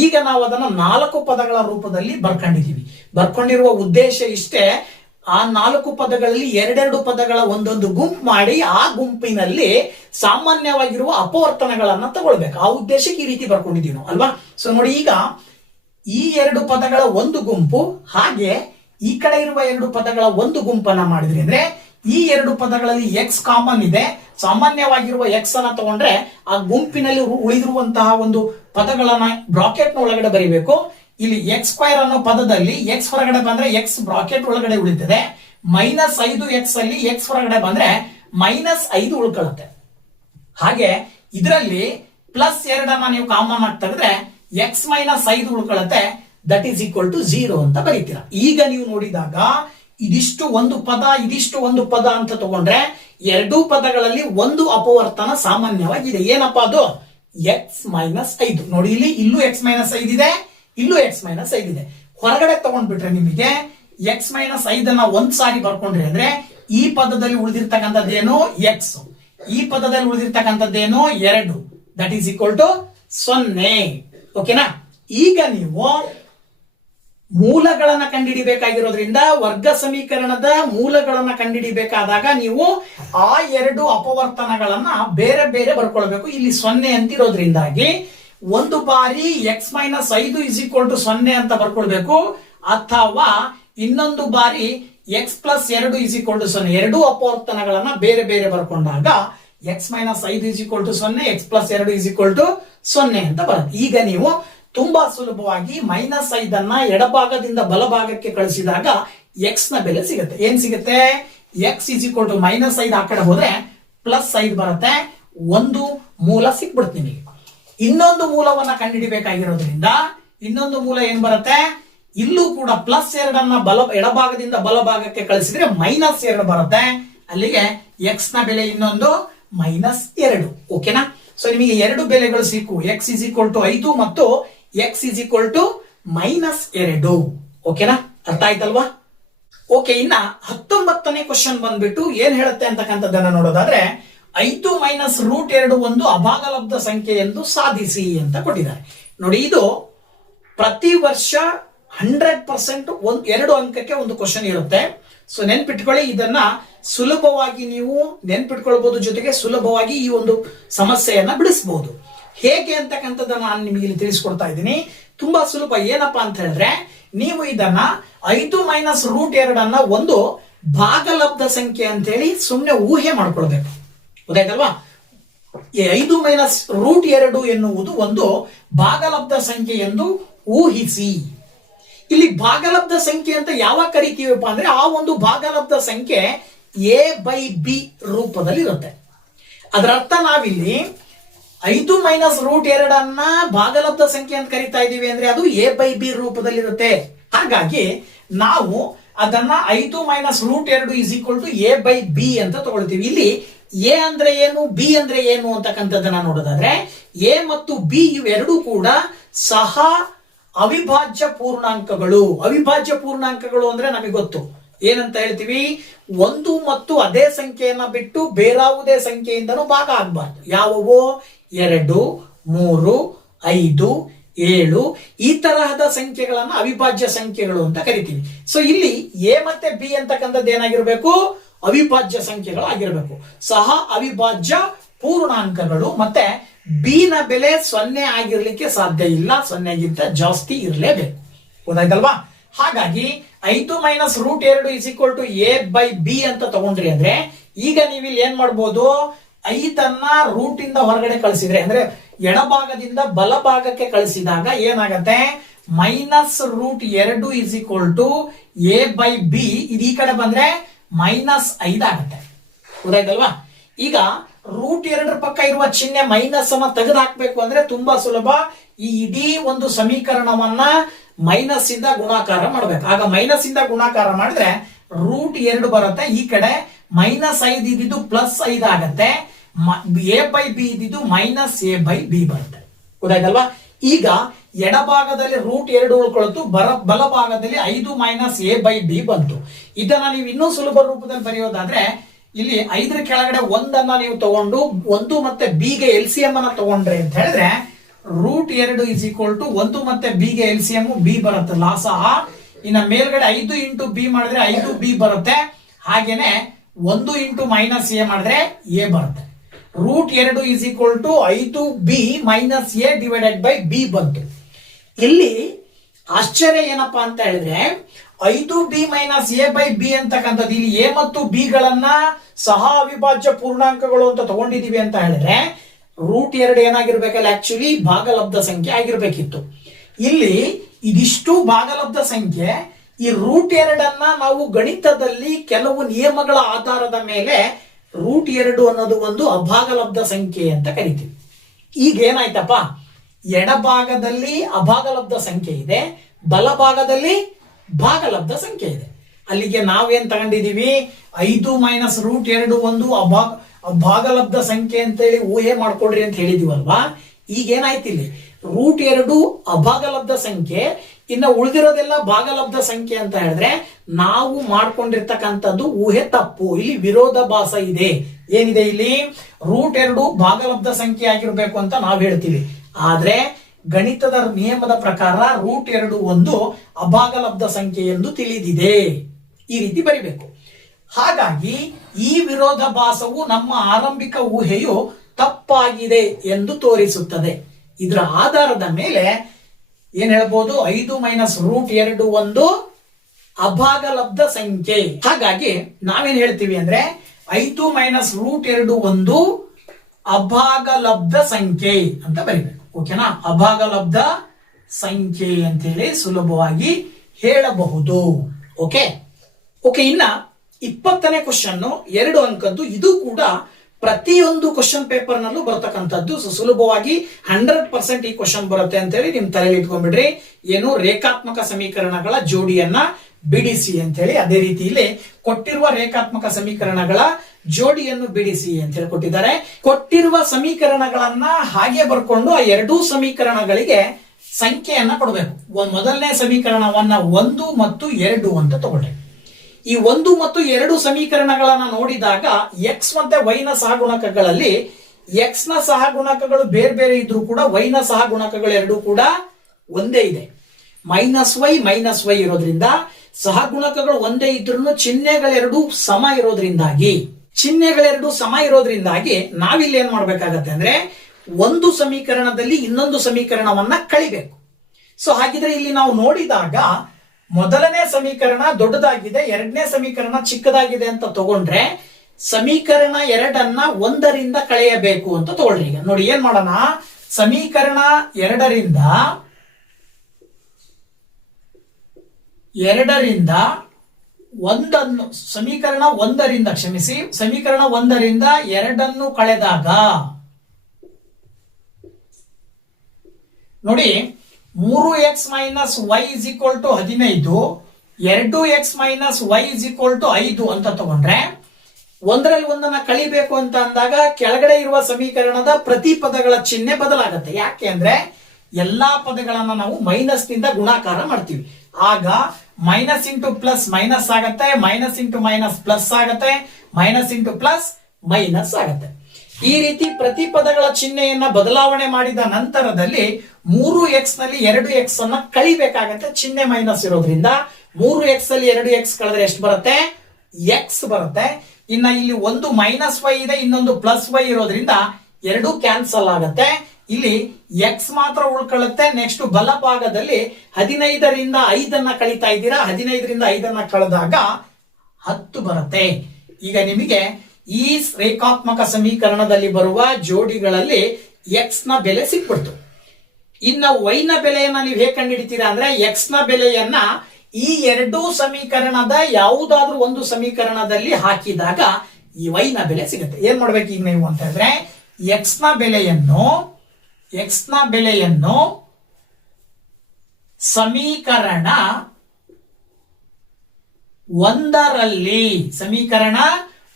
ಈಗ ನಾವು ಅದನ್ನ 4 ಪದಗಳ ರೂಪದಲ್ಲಿ ಬರ್ಕೊಂಡಿದೀವಿ. ಬರ್ಕೊಂಡಿರುವ ಉದ್ದೇಶ ಇಷ್ಟೇ, ಆ 4 ಪದಗಳಲ್ಲಿ 2 ಪದಗಳ ಒಂದೊಂದು ಗುಂಪು ಮಾಡಿ ಆ ಗುಂಪಿನಲ್ಲಿ ಸಾಮಾನ್ಯವಾಗಿರುವ ಅಪವರ್ತನಗಳನ್ನ ತಗೊಳ್ಬೇಕು. ಆ ಉದ್ದೇಶಕ್ಕೆ ಈ ರೀತಿ ಬರ್ಕೊಂಡಿದೀವಿ ನಾವು ಅಲ್ವಾ. ಸೊ ನೋಡಿ ಈಗ ಈ 2 ಪದಗಳ ಒಂದು ಗುಂಪು ಹಾಗೆ ಈ ಕಡೆ ಇರುವ 2 ಪದಗಳ ಒಂದು ಗುಂಪನ್ನ ಮಾಡಿದ್ರಿ ಅಂದ್ರೆ ಈ 2 ಪದಗಳಲ್ಲಿ x ಕಾಮನ್ ಇದೆ. ಸಾಮಾನ್ಯವಾಗಿರುವ x ಅನ್ನ ತಗೊಂಡ್ರೆ ಆ ಗುಂಪಿನಲ್ಲಿ ಉಳಿದಿರುವಂತಹ ಒಂದು ಪದಗಳನ್ನ ಬ್ರಾಕೆಟ್ ನ ಒಳಗಡೆ ಬರೀಬೇಕು. ಇಲ್ಲಿ ಎಕ್ಸ್ ಸ್ಕ್ವೈರ್ ಅನ್ನೋ ಪದದಲ್ಲಿ ಎಕ್ಸ್ ಹೊರಗಡೆ ಬಂದ್ರೆ ಎಕ್ಸ್ ಬ್ರಾಕೆಟ್ ಒಳಗಡೆ ಉಳಿತದೆ, -5x ಅಲ್ಲಿ ಎಕ್ಸ್ ಹೊರಗಡೆ ಬಂದ್ರೆ -5 ಉಳ್ಕೊಳ್ಳುತ್ತೆ. ಹಾಗೆ ಇದರಲ್ಲಿ +2 ನೀವು ಕಾಮನ್ ಆಗಿ ತೆಗೆದ್ರೆ ಎಕ್ಸ್ -5 ಉಳ್ಕೊಳ್ಳುತ್ತೆ, ದಟ್ ಈಸ್ ಈಕ್ವಲ್ ಟು 0 ಅಂತ ಬರೀತೀರಾ. ಈಗ ನೀವು ನೋಡಿದಾಗ ಇದಿಷ್ಟು ಒಂದು ಪದ, ಇದಿಷ್ಟು ಒಂದು ಪದ ಅಂತ ತಗೊಂಡ್ರೆ ಎರಡೂ ಪದಗಳಲ್ಲಿ ಒಂದು ಅಪವರ್ತನ ಸಾಮಾನ್ಯವಾಗಿದೆ. ಏನಪ್ಪಾ ಅದು? x-5. ನೋಡಿ ಇಲ್ಲಿ ಇಲ್ಲೂ x-5 ಇದೆ, ಇಲ್ಲೂ x-5 ಇದೆ. ಹೊರಗಡೆ ತಗೊಂಡ್ಬಿಟ್ರೆ ನಿಮಗೆ x-5 ಒಂದ್ ಸಾರಿ ಬರ್ಕೊಂಡ್ರಿ ಅಂದ್ರೆ ಈ ಪದದಲ್ಲಿ ಉಳಿದಿರ್ತಕ್ಕಂಥದ್ದೇನು x, ಈ ಪದದಲ್ಲಿ ಉಳಿದಿರ್ತಕ್ಕಂಥದ್ದೇನು 2, ದಟ್ ಈಸ್ ಈಕ್ವಲ್ ಟು 0. ಓಕೆನಾ? ಈಗ ನೀವು ಮೂಲಗಳನ್ನ ಕಂಡುಹಿಡಿಬೇಕಾಗಿರೋದ್ರಿಂದ ವರ್ಗ ಸಮೀಕರಣದ ಮೂಲಗಳನ್ನ ಕಂಡುಹಿಡಿಬೇಕಾದಾಗ ನೀವು ಆ ಎರಡು ಅಪವರ್ತನಗಳನ್ನ ಬೇರೆ ಬೇರೆ ಬರ್ಕೊಳ್ಬೇಕು. ಇಲ್ಲಿ 0 ಅಂತಿರೋದ್ರಿಂದಾಗಿ ಒಂದು ಬಾರಿ x-5 ಇಸ್ ಈಕ್ವಲ್ ಟು 0 ಅಂತ ಬರ್ಕೊಳ್ಬೇಕು, ಅಥವಾ ಇನ್ನೊಂದು ಬಾರಿ x+2 ಇಸ್ ಈಕ್ವಲ್ ಟು 0. ಎರಡೂ ಅಪವರ್ತನಗಳನ್ನ ಬೇರೆ ಬೇರೆ ಬರ್ಕೊಂಡಾಗ x-5 is equal to 0, x+2 is equal to 0 ಅಂತ ಬರುತ್ತೆ. ಈಗ ನೀವು ತುಂಬಾ ಸುಲಭವಾಗಿ -5 ಎಡಭಾಗದಿಂದ ಬಲಭಾಗಕ್ಕೆ ಕಳಿಸಿದಾಗ x ನ ಬೆಲೆ ಸಿಗುತ್ತೆ. ಏನ್ ಸಿಗುತ್ತೆ? x ಇಸ್ ಈಕ್ವಲ್ ಟು -5 ಆ ಕಡೆ ಹೋದ್ರೆ +5 ಬರುತ್ತೆ. ಒಂದು ಮೂಲ ಸಿಕ್ಬಿಡುತ್ತೆ ನಿಮಗೆ. ಇನ್ನೊಂದು ಮೂಲವನ್ನ ಕಂಡುಹಿಡಿಬೇಕಾಗಿರೋದ್ರಿಂದ ಇನ್ನೊಂದು ಮೂಲ ಏನ್ ಬರುತ್ತೆ? ಇಲ್ಲೂ ಕೂಡ +2 ಎಡಭಾಗದಿಂದ ಬಲಭಾಗಕ್ಕೆ ಕಳಿಸಿದ್ರೆ -2 ಬರುತ್ತೆ. ಅಲ್ಲಿಗೆ x ನ ಬೆಲೆ ಇನ್ನೊಂದು -2. ಓಕೆನಾ? ಸೊ ನಿಮಗೆ ಎರಡು ಬೆಲೆಗಳು ಸಿಕ್ಕು, x ಇಸ್ ಈಕ್ವಲ್ ಟು 5 ಮತ್ತು x ಇಸ್ ಈಕ್ವಲ್ ಟು -2. ಓಕೆನಾ? ಅರ್ಥ ಆಯ್ತಲ್ವಾ? ಓಕೆ, ಇನ್ನ 19ನೇ ಕ್ವಶನ್ ಬಂದ್ಬಿಟ್ಟು ಏನ್ ಹೇಳುತ್ತೆ ಅಂತಕ್ಕಂಥದ್ದನ್ನ ನೋಡೋದಾದ್ರೆ 5 - √2 ಒಂದು ಅಭಾಗಲಬ್ಧ ಸಂಖ್ಯೆ ಎಂದು ಸಾಧಿಸಿ ಅಂತ ಕೊಟ್ಟಿದ್ದಾರೆ. ನೋಡಿ, ಇದು ಪ್ರತಿ ವರ್ಷ 100% 2 ಅಂಕಕ್ಕೆ ಒಂದು ಕ್ವಶನ್ ಇರುತ್ತೆ. ಸೊ ನೆನ್ಪಿಟ್ಕೊಳ್ಳಿ, ಇದನ್ನ ಸುಲಭವಾಗಿ ನೀವು ನೆನ್ಪಿಟ್ಕೊಳ್ಬಹುದು, ಜೊತೆಗೆ ಸುಲಭವಾಗಿ ಈ ಒಂದು ಸಮಸ್ಯೆಯನ್ನ ಬಿಡಿಸಬಹುದು. ಹೇಗೆ ಅಂತಕ್ಕಂಥದ್ದನ್ನ ನಾನು ನಿಮಗೆ ಇಲ್ಲಿ ತಿಳಿಸ್ಕೊಡ್ತಾ ಇದ್ದೀನಿ. ತುಂಬಾ ಸುಲಭ. ಏನಪ್ಪಾ ಅಂತ ಹೇಳಿದ್ರೆ, ನೀವು ಇದನ್ನ 5 - √2 ಒಂದು ಭಾಗಲಬ್ಧ ಸಂಖ್ಯೆ ಅಂತ ಹೇಳಿ ಸುಮ್ಮನೆ ಊಹೆ ಮಾಡ್ಕೊಳ್ಬೇಕು. ಗೊತ್ತಾಯ್ತಲ್ವಾ? 5 - √2 ಎನ್ನುವುದು ಒಂದು ಭಾಗಲಬ್ಧ ಸಂಖ್ಯೆ ಎಂದು ಊಹಿಸಿ. ಇಲ್ಲಿ ಭಾಗಲಬ್ಧ ಸಂಖ್ಯೆ ಅಂತ ಯಾವಾಗ ಕರಿತೀವಪ್ಪ ಅಂದ್ರೆ, ಆ ಒಂದು ಭಾಗಲಬ್ಧ ಸಂಖ್ಯೆ a/b ರೂಪದಲ್ಲಿ ಇರುತ್ತೆ. ಅದರ ಅರ್ಥ ನಾವಿಲ್ಲಿ 5 - √2 ಭಾಗಲಬ್ಧ ಸಂಖ್ಯೆ ಅಂತ ಕರಿತಾ ಇದೀವಿ ಅಂದ್ರೆ ಅದು a/b ರೂಪದಲ್ಲಿ ಇರುತ್ತೆ. ಹಾಗಾಗಿ ನಾವು ಅದನ್ನ 5 - √2 ಇಸ್ ಈಕ್ವಲ್ ಟು a/b ಅಂತ ತಗೊಳ್ತೀವಿ. ಇಲ್ಲಿ a ಅಂದ್ರೆ ಏನು, b ಅಂದ್ರೆ ಏನು ಅಂತಕ್ಕಂಥದ್ದನ್ನ ನೋಡೋದಾದ್ರೆ, a ಮತ್ತು b ಇವೆರಡೂ ಕೂಡ ಸಹ ಅವಿಭಾಜ್ಯ ಪೂರ್ಣಾಂಕಗಳು. ಅವಿಭಾಜ್ಯ ಪೂರ್ಣಾಂಕಗಳು ಅಂದ್ರೆ ನಮಗೆ ಗೊತ್ತು, ಏನಂತ ಹೇಳ್ತೀವಿ? ಒಂದು ಮತ್ತು ಅದೇ ಸಂಖ್ಯೆಯನ್ನ ಬಿಟ್ಟು ಬೇರಾವುದೇ ಸಂಖ್ಯೆಯಿಂದನೂ ಭಾಗ ಆಗಬಾರ್ದು. ಯಾವುವು? 2, 3, 5, 7 ಈ ತರಹದ ಸಂಖ್ಯೆಗಳನ್ನ ಅವಿಭಾಜ್ಯ ಸಂಖ್ಯೆಗಳು ಅಂತ ಕರಿತೀವಿ. ಸೊ ಇಲ್ಲಿ a ಮತ್ತೆ b ಅಂತಕ್ಕಂಥದ್ದು ಏನಾಗಿರ್ಬೇಕು? ಅವಿಭಾಜ್ಯ ಸಂಖ್ಯೆಗಳು ಆಗಿರ್ಬೇಕು, ಸಹ ಅವಿಭಾಜ್ಯ ಪೂರ್ಣಾಂಕಗಳು. ಮತ್ತೆ b ನ ಬೆಲೆ 0 ಆಗಿರ್ಲಿಕ್ಕೆ ಸಾಧ್ಯ ಇಲ್ಲ, 0ಗಿಂತ ಜಾಸ್ತಿ ಇರಲೇಬೇಕು. ಗೊತ್ತಾಯ್ತಲ್ವಾ? ಹಾಗಾಗಿ 5 - √2 ಇಸ್ ಈಕ್ವಲ್ ಟು a/b ಅಂತ ತಗೊಂಡ್ರಿ ಅಂದ್ರೆ, ಈಗ ನೀವು ಇಲ್ಲಿ ಏನ್ ಮಾಡ್ಬೋದು? 5 ರೂಟ್ ಇಂದ ಹೊರಗಡೆ ಕಳಿಸಿದ್ರೆ ಅಂದ್ರೆ ಎಡಭಾಗದಿಂದ ಬಲಭಾಗಕ್ಕೆ ಕಳಿಸಿದಾಗ ಏನಾಗತ್ತೆ? -√2 ಇಸ್ ಈಕ್ವಲ್ ಟು a/b. ಇದು ಈ ಕಡೆ ಬಂದ್ರೆ -5 ಆಗುತ್ತೆ. ಗೊತ್ತಾಯ್ತಲ್ವಾ? ಈಗ √2 ಪಕ್ಕ ಇರುವ ಚಿಹ್ನೆ ಮೈನಸ್ ಅನ್ನ ತೆಗೆದು ಹಾಕ್ಬೇಕು ಅಂದ್ರೆ ತುಂಬಾ ಸುಲಭ. ಈ ಇಡೀ ಒಂದು ಸಮೀಕರಣವನ್ನ ಮೈನಸ್ ಇಂದ ಗುಣಾಕಾರ ಮಾಡ್ಬೇಕು. ಆಗ ಮೈನಸ್ ಇಂದ ಗುಣಾಕಾರ ಮಾಡಿದ್ರೆ √2 ಬರುತ್ತೆ. ಈ ಕಡೆ -5 ಇದ್ದಿದ್ದು +5 ಆಗತ್ತೆ. a/b ಇದ್ದಿದ್ದು -a/b ಬರುತ್ತೆ. ಗೊತ್ತಾಯ್ತಲ್ವಾ? ಈಗ ಎಡಭಾಗದಲ್ಲಿ √2 ಉಳ್ಕೊಳ್ತು, ಬಲಭಾಗದಲ್ಲಿ 5 - a/b ಬಂತು. ಇದನ್ನ ನೀವು ಇನ್ನೂ ಸುಲಭ ರೂಪದಲ್ಲಿ ಬರೆಯೋದಾದ್ರೆ, ಇಲ್ಲಿ 5 ಕೆಳಗಡೆ 1 ನೀವು ತಗೊಂಡು 1 ಮತ್ತೆ b ಗೆ LCM ಅನ್ನ ತಗೊಂಡ್ರೆ ಅಂತ ಹೇಳಿದ್ರೆ √2 ಇಸ್ ಈಕ್ವಲ್ ಟು 1 ಮತ್ತೆ b ಗೆ LCM b ಬರುತ್ತೆ, ಲಾಸ. ಇನ್ನ ಮೇಲ್ಗಡೆ 5 ಇಂಟು b ಮಾಡಿದ್ರೆ 5b ಬರುತ್ತೆ. ಹಾಗೇನೆ 1 ಇಂಟು -a ಮಾಡಿದ್ರೆ a ಬರುತ್ತೆ. √2 is equal to 5b - a divided by b ಬಂತು. ಇಲ್ಲಿ ಆಶ್ಚರ್ಯ ಏನಪ್ಪಾ ಅಂತ ಹೇಳಿದ್ರೆ, 5b - a/b ಅಂತಕ್ಕಂಥದ್ದು ಇಲ್ಲಿ a ಮತ್ತು b ಗಳನ್ನ ಸಹ ಅವಿಭಾಜ್ಯ ಪೂರ್ಣಾಂಕಗಳು ಅಂತ ತಗೊಂಡಿದೀವಿ ಅಂತ ಹೇಳಿದ್ರೆ √2 ಏನಾಗಿರ್ಬೇಕಲ್ಲ? ಆಕ್ಚುಲಿ ಭಾಗಲಬ್ಧ ಸಂಖ್ಯೆ ಆಗಿರ್ಬೇಕಿತ್ತು. ಇಲ್ಲಿ ಇದಿಷ್ಟು ಭಾಗಲಬ್ಧ ಸಂಖ್ಯೆ. ಈ √2 ನಾವು ಗಣಿತದಲ್ಲಿ ಕೆಲವು ನಿಯಮಗಳ ಆಧಾರದ ಮೇಲೆ √2 ಅನ್ನೋದು ಒಂದು ಅಭಾಗಲಬ್ಧ ಸಂಖ್ಯೆ ಅಂತ ಕರಿತೀವಿ. ಈಗ ಏನಾಯ್ತಪ್ಪ, ಎಡಭಾಗದಲ್ಲಿ ಅಭಾಗಲಬ್ಧ ಸಂಖ್ಯೆ ಇದೆ, ಬಲಭಾಗದಲ್ಲಿ ಭಾಗಲಬ್ಧ ಸಂಖ್ಯೆ ಇದೆ. ಅಲ್ಲಿಗೆ ನಾವೇನ್ ತಗೊಂಡಿದೀವಿ, 5 - √2 ಒಂದು ಭಾಗಲಬ್ಧ ಸಂಖ್ಯೆ ಅಂತೇಳಿ ಊಹೆ ಮಾಡ್ಕೊಡ್ರಿ ಅಂತ ಹೇಳಿದೀವಲ್ವಾ. ಈಗ ಏನಾಯ್ತು, ಇಲ್ಲಿ √2 ಅಭಾಗಲಬ್ಧ ಸಂಖ್ಯೆ, ಇನ್ನು ಉಳಿದಿರೋದೆಲ್ಲ ಭಾಗಲಬ್ಧ ಸಂಖ್ಯೆ ಅಂತ ಹೇಳಿದ್ರೆ ನಾವು ಮಾಡ್ಕೊಂಡಿರ್ತಕ್ಕಂಥದ್ದು ಊಹೆ ತಪ್ಪು. ಇಲ್ಲಿ ವಿರೋಧಾಭಾಸ ಇದೆ. ಏನಿದೆ ಇಲ್ಲಿ, √2 ಭಾಗಲಬ್ಧ ಸಂಖ್ಯೆ ಆಗಿರ್ಬೇಕು ಅಂತ ನಾವು ಹೇಳ್ತೀವಿ. ಆದ್ರೆ ಗಣಿತದ ನಿಯಮದ ಪ್ರಕಾರ √2 ಒಂದು ಅಭಾಗಲಬ್ಧ ಸಂಖ್ಯೆ ಎಂದು ತಿಳಿದಿದೆ. ಈ ರೀತಿ ಬರಿಬೇಕು. ಹಾಗಾಗಿ ಈ ವಿರೋಧಾಭಾಸವು ನಮ್ಮ ಆರಂಭಿಕ ಊಹೆಯು ತಪ್ಪಾಗಿದೆ ಎಂದು ತೋರಿಸುತ್ತದೆ. ಇದರ ಆಧಾರದ ಮೇಲೆ ಏನ್ ಹೇಳ್ಬೋದು, 5 - √2 ಒಂದು ಅಭಾಗಲಬ್ಧ ಸಂಖ್ಯೆ. ಹಾಗಾಗಿ ನಾವೇನ್ ಹೇಳ್ತೀವಿ ಅಂದ್ರೆ 5 - √2 ಒಂದು ಅಭಾಗಲಬ್ಧ ಸಂಖ್ಯೆ ಅಂತ ಬರೀಬೇಕು. ಓಕೆನಾ, ಅಭಾಗಲಬ್ಧ ಸಂಖ್ಯೆ ಅಂತೇಳಿ ಸುಲಭವಾಗಿ ಹೇಳಬಹುದು. ಓಕೆ, ಇನ್ನ 20ನೇ ಕ್ವಶನ್ 2 ಅಂಕದ್ದು. ಇದು ಕೂಡ ಪ್ರತಿಯೊಂದು ಕ್ವಶನ್ ಪೇಪರ್ ನಲ್ಲೂ ಬರತಕ್ಕಂಥದ್ದು. ಸುಲಭವಾಗಿ 100% ಈ ಕ್ವಶನ್ ಬರುತ್ತೆ ಅಂತ ಹೇಳಿ ನಿಮ್ ತಲೆಯಲ್ಲಿ ಇಟ್ಕೊಂಡ್ಬಿಡ್ರಿ. ಏನು, ರೇಖಾತ್ಮಕ ಸಮೀಕರಣಗಳ ಜೋಡಿಯನ್ನ ಬಿಡಿಸಿ ಅಂತ ಹೇಳಿ. ಅದೇ ರೀತಿ ಇಲ್ಲಿ ಕೊಟ್ಟಿರುವ ರೇಖಾತ್ಮಕ ಸಮೀಕರಣಗಳ ಜೋಡಿಯನ್ನು ಬಿಡಿಸಿ ಅಂತ ಹೇಳಿ ಕೊಟ್ಟಿದ್ದಾರೆ. ಕೊಟ್ಟಿರುವ ಸಮೀಕರಣಗಳನ್ನ ಹಾಗೆ ಬರ್ಕೊಂಡು ಆ ಎರಡೂ ಸಮೀಕರಣಗಳಿಗೆ ಸಂಖ್ಯೆಯನ್ನ ಕೊಡಬೇಕು. ಮೊದಲನೇ ಸಮೀಕರಣವನ್ನ 1 ಮತ್ತು 2 ಅಂತ ತಗೊಳ್ಳಿ. ಈ 1 ಮತ್ತು 2 ಸಮೀಕರಣಗಳನ್ನ ನೋಡಿದಾಗ x ಮತ್ತೆ y ನ ಸಹಗುಣಕಗಳಲ್ಲಿ x ನ ಸಹಗುಣಕಗಳು ಬೇರೆ ಬೇರೆ ಇದ್ರೂ ಕೂಡ y ನ ಸಹಗುಣಕಗಳು ಎರಡೂ ಕೂಡ ಒಂದೇ ಇದೆ. -y ಇರೋದ್ರಿಂದ ಸಹಗುಣಕಗಳು ಒಂದೇ ಇದ್ರೂ ಚಿಹ್ನೆಗಳೆರಡು ಸಮ ಇರೋದ್ರಿಂದಾಗಿ ನಾವಿಲ್ಲಿ ಏನ್ ಮಾಡ್ಬೇಕಾಗತ್ತೆ ಅಂದ್ರೆ ಒಂದು ಸಮೀಕರಣದಲ್ಲಿ ಇನ್ನೊಂದು ಸಮೀಕರಣವನ್ನ ಕಳಿಬೇಕು. ಸೊ ಹಾಗಿದ್ರೆ ಇಲ್ಲಿ ನಾವು ನೋಡಿದಾಗ ಮೊದಲನೇ ಸಮೀಕರಣ ದೊಡ್ಡದಾಗಿದೆ, ಎರಡನೇ ಸಮೀಕರಣ ಚಿಕ್ಕದಾಗಿದೆ ಅಂತ ತಗೊಂಡ್ರೆ ಸಮೀಕರಣ 2ಅನ್ನ 1ರಿಂದ ಕಳೆಯಬೇಕು ಅಂತ ತಗೊಳ್ರಿ. ಈಗ ನೋಡಿ ಏನ್ ಮಾಡೋಣ, ಸಮೀಕರಣ 2ರಿಂದ ಸಮೀಕರಣ 1ರಿಂದ 2ಅನ್ನು ಕಳೆದಾಗ ನೋಡಿ 3x - y = 15, 2x - y = 5 ಅಂತ ತಗೊಂಡ್ರೆ ಒಂದರಲ್ಲಿ ಒಂದನ್ನ ಕಳಿಬೇಕು ಅಂತ ಅಂದಾಗ ಕೆಳಗಡೆ ಇರುವ ಸಮೀಕರಣದ ಪ್ರತಿ ಪದಗಳ ಚಿಹ್ನೆ ಬದಲಾಗುತ್ತೆ. ಯಾಕೆ ಅಂದ್ರೆ ಎಲ್ಲಾ ಪದಗಳನ್ನ ನಾವು ಮೈನಸ್ ನಿಂದ ಗುಣಾಕಾರ ಮಾಡ್ತೀವಿ. ಆಗ ಮೈನಸ್ ಇಂಟು ಪ್ಲಸ್ ಮೈನಸ್ ಆಗತ್ತೆ, ಮೈನಸ್ ಇಂಟು ಮೈನಸ್ ಪ್ಲಸ್ ಆಗತ್ತೆ, ಮೈನಸ್ ಇಂಟು ಪ್ಲಸ್ ಮೈನಸ್ ಆಗತ್ತೆ. ಈ ರೀತಿ ಪ್ರತಿ ಪದಗಳ ಚಿಹ್ನೆಯನ್ನ ಬದಲಾವಣೆ ಮಾಡಿದ ನಂತರದಲ್ಲಿ 3x ನಲ್ಲಿ 2x ಅನ್ನ ಕಳಿಬೇಕಾಗತ್ತೆ. ಚಿಹ್ನೆ ಮೈನಸ್ ಇರೋದ್ರಿಂದ 3x ಅಲ್ಲಿ 2x ಕಳೆದ್ರೆ ಎಷ್ಟು ಬರುತ್ತೆ, x ಬರುತ್ತೆ. ಇನ್ನ ಇಲ್ಲಿ ಒಂದು -y ಇದೆ, ಇನ್ನೊಂದು +y ಇರೋದ್ರಿಂದ ಎರಡು ಕ್ಯಾನ್ಸಲ್ ಆಗತ್ತೆ. ಇಲ್ಲಿ x ಮಾತ್ರ ಉಳ್ಕೊಳ್ಳುತ್ತೆ. ನೆಕ್ಸ್ಟ್ ಬಲಭಾಗದಲ್ಲಿ 15ರಿಂದ 5ಅನ್ನ ಕಳಿತಾ ಇದ್ದೀರಾ, 15ರಿಂದ 5ಅನ್ನ ಕಳೆದಾಗ 10 ಬರುತ್ತೆ. ಈಗ ನಿಮಗೆ ಈ ರೇಖಾತ್ಮಕ ಸಮೀಕರಣದಲ್ಲಿ ಬರುವ ಜೋಡಿಗಳಲ್ಲಿ x ನ ಬೆಲೆ ಸಿಕ್ಬಿಡ್ತು. ಇನ್ನು y ನ ಬೆಲೆಯನ್ನ ನೀವು ಹೇಗೆ ಕಂಡುಹಿಡಿತೀರಾ ಅಂದ್ರೆ x ನ ಬೆಲೆಯನ್ನ ಈ ಎರಡೂ ಸಮೀಕರಣದ ಯಾವುದಾದ್ರೂ ಒಂದು ಸಮೀಕರಣದಲ್ಲಿ ಹಾಕಿದಾಗ ಈ y ನ ಬೆಲೆ ಸಿಗುತ್ತೆ. ಏನ್ ಮಾಡ್ಬೇಕು ಈಗ ನೀವು ಅಂತ ಹೇಳಿದ್ರೆ x ನ ಬೆಲೆಯನ್ನು ಸಮೀಕರಣ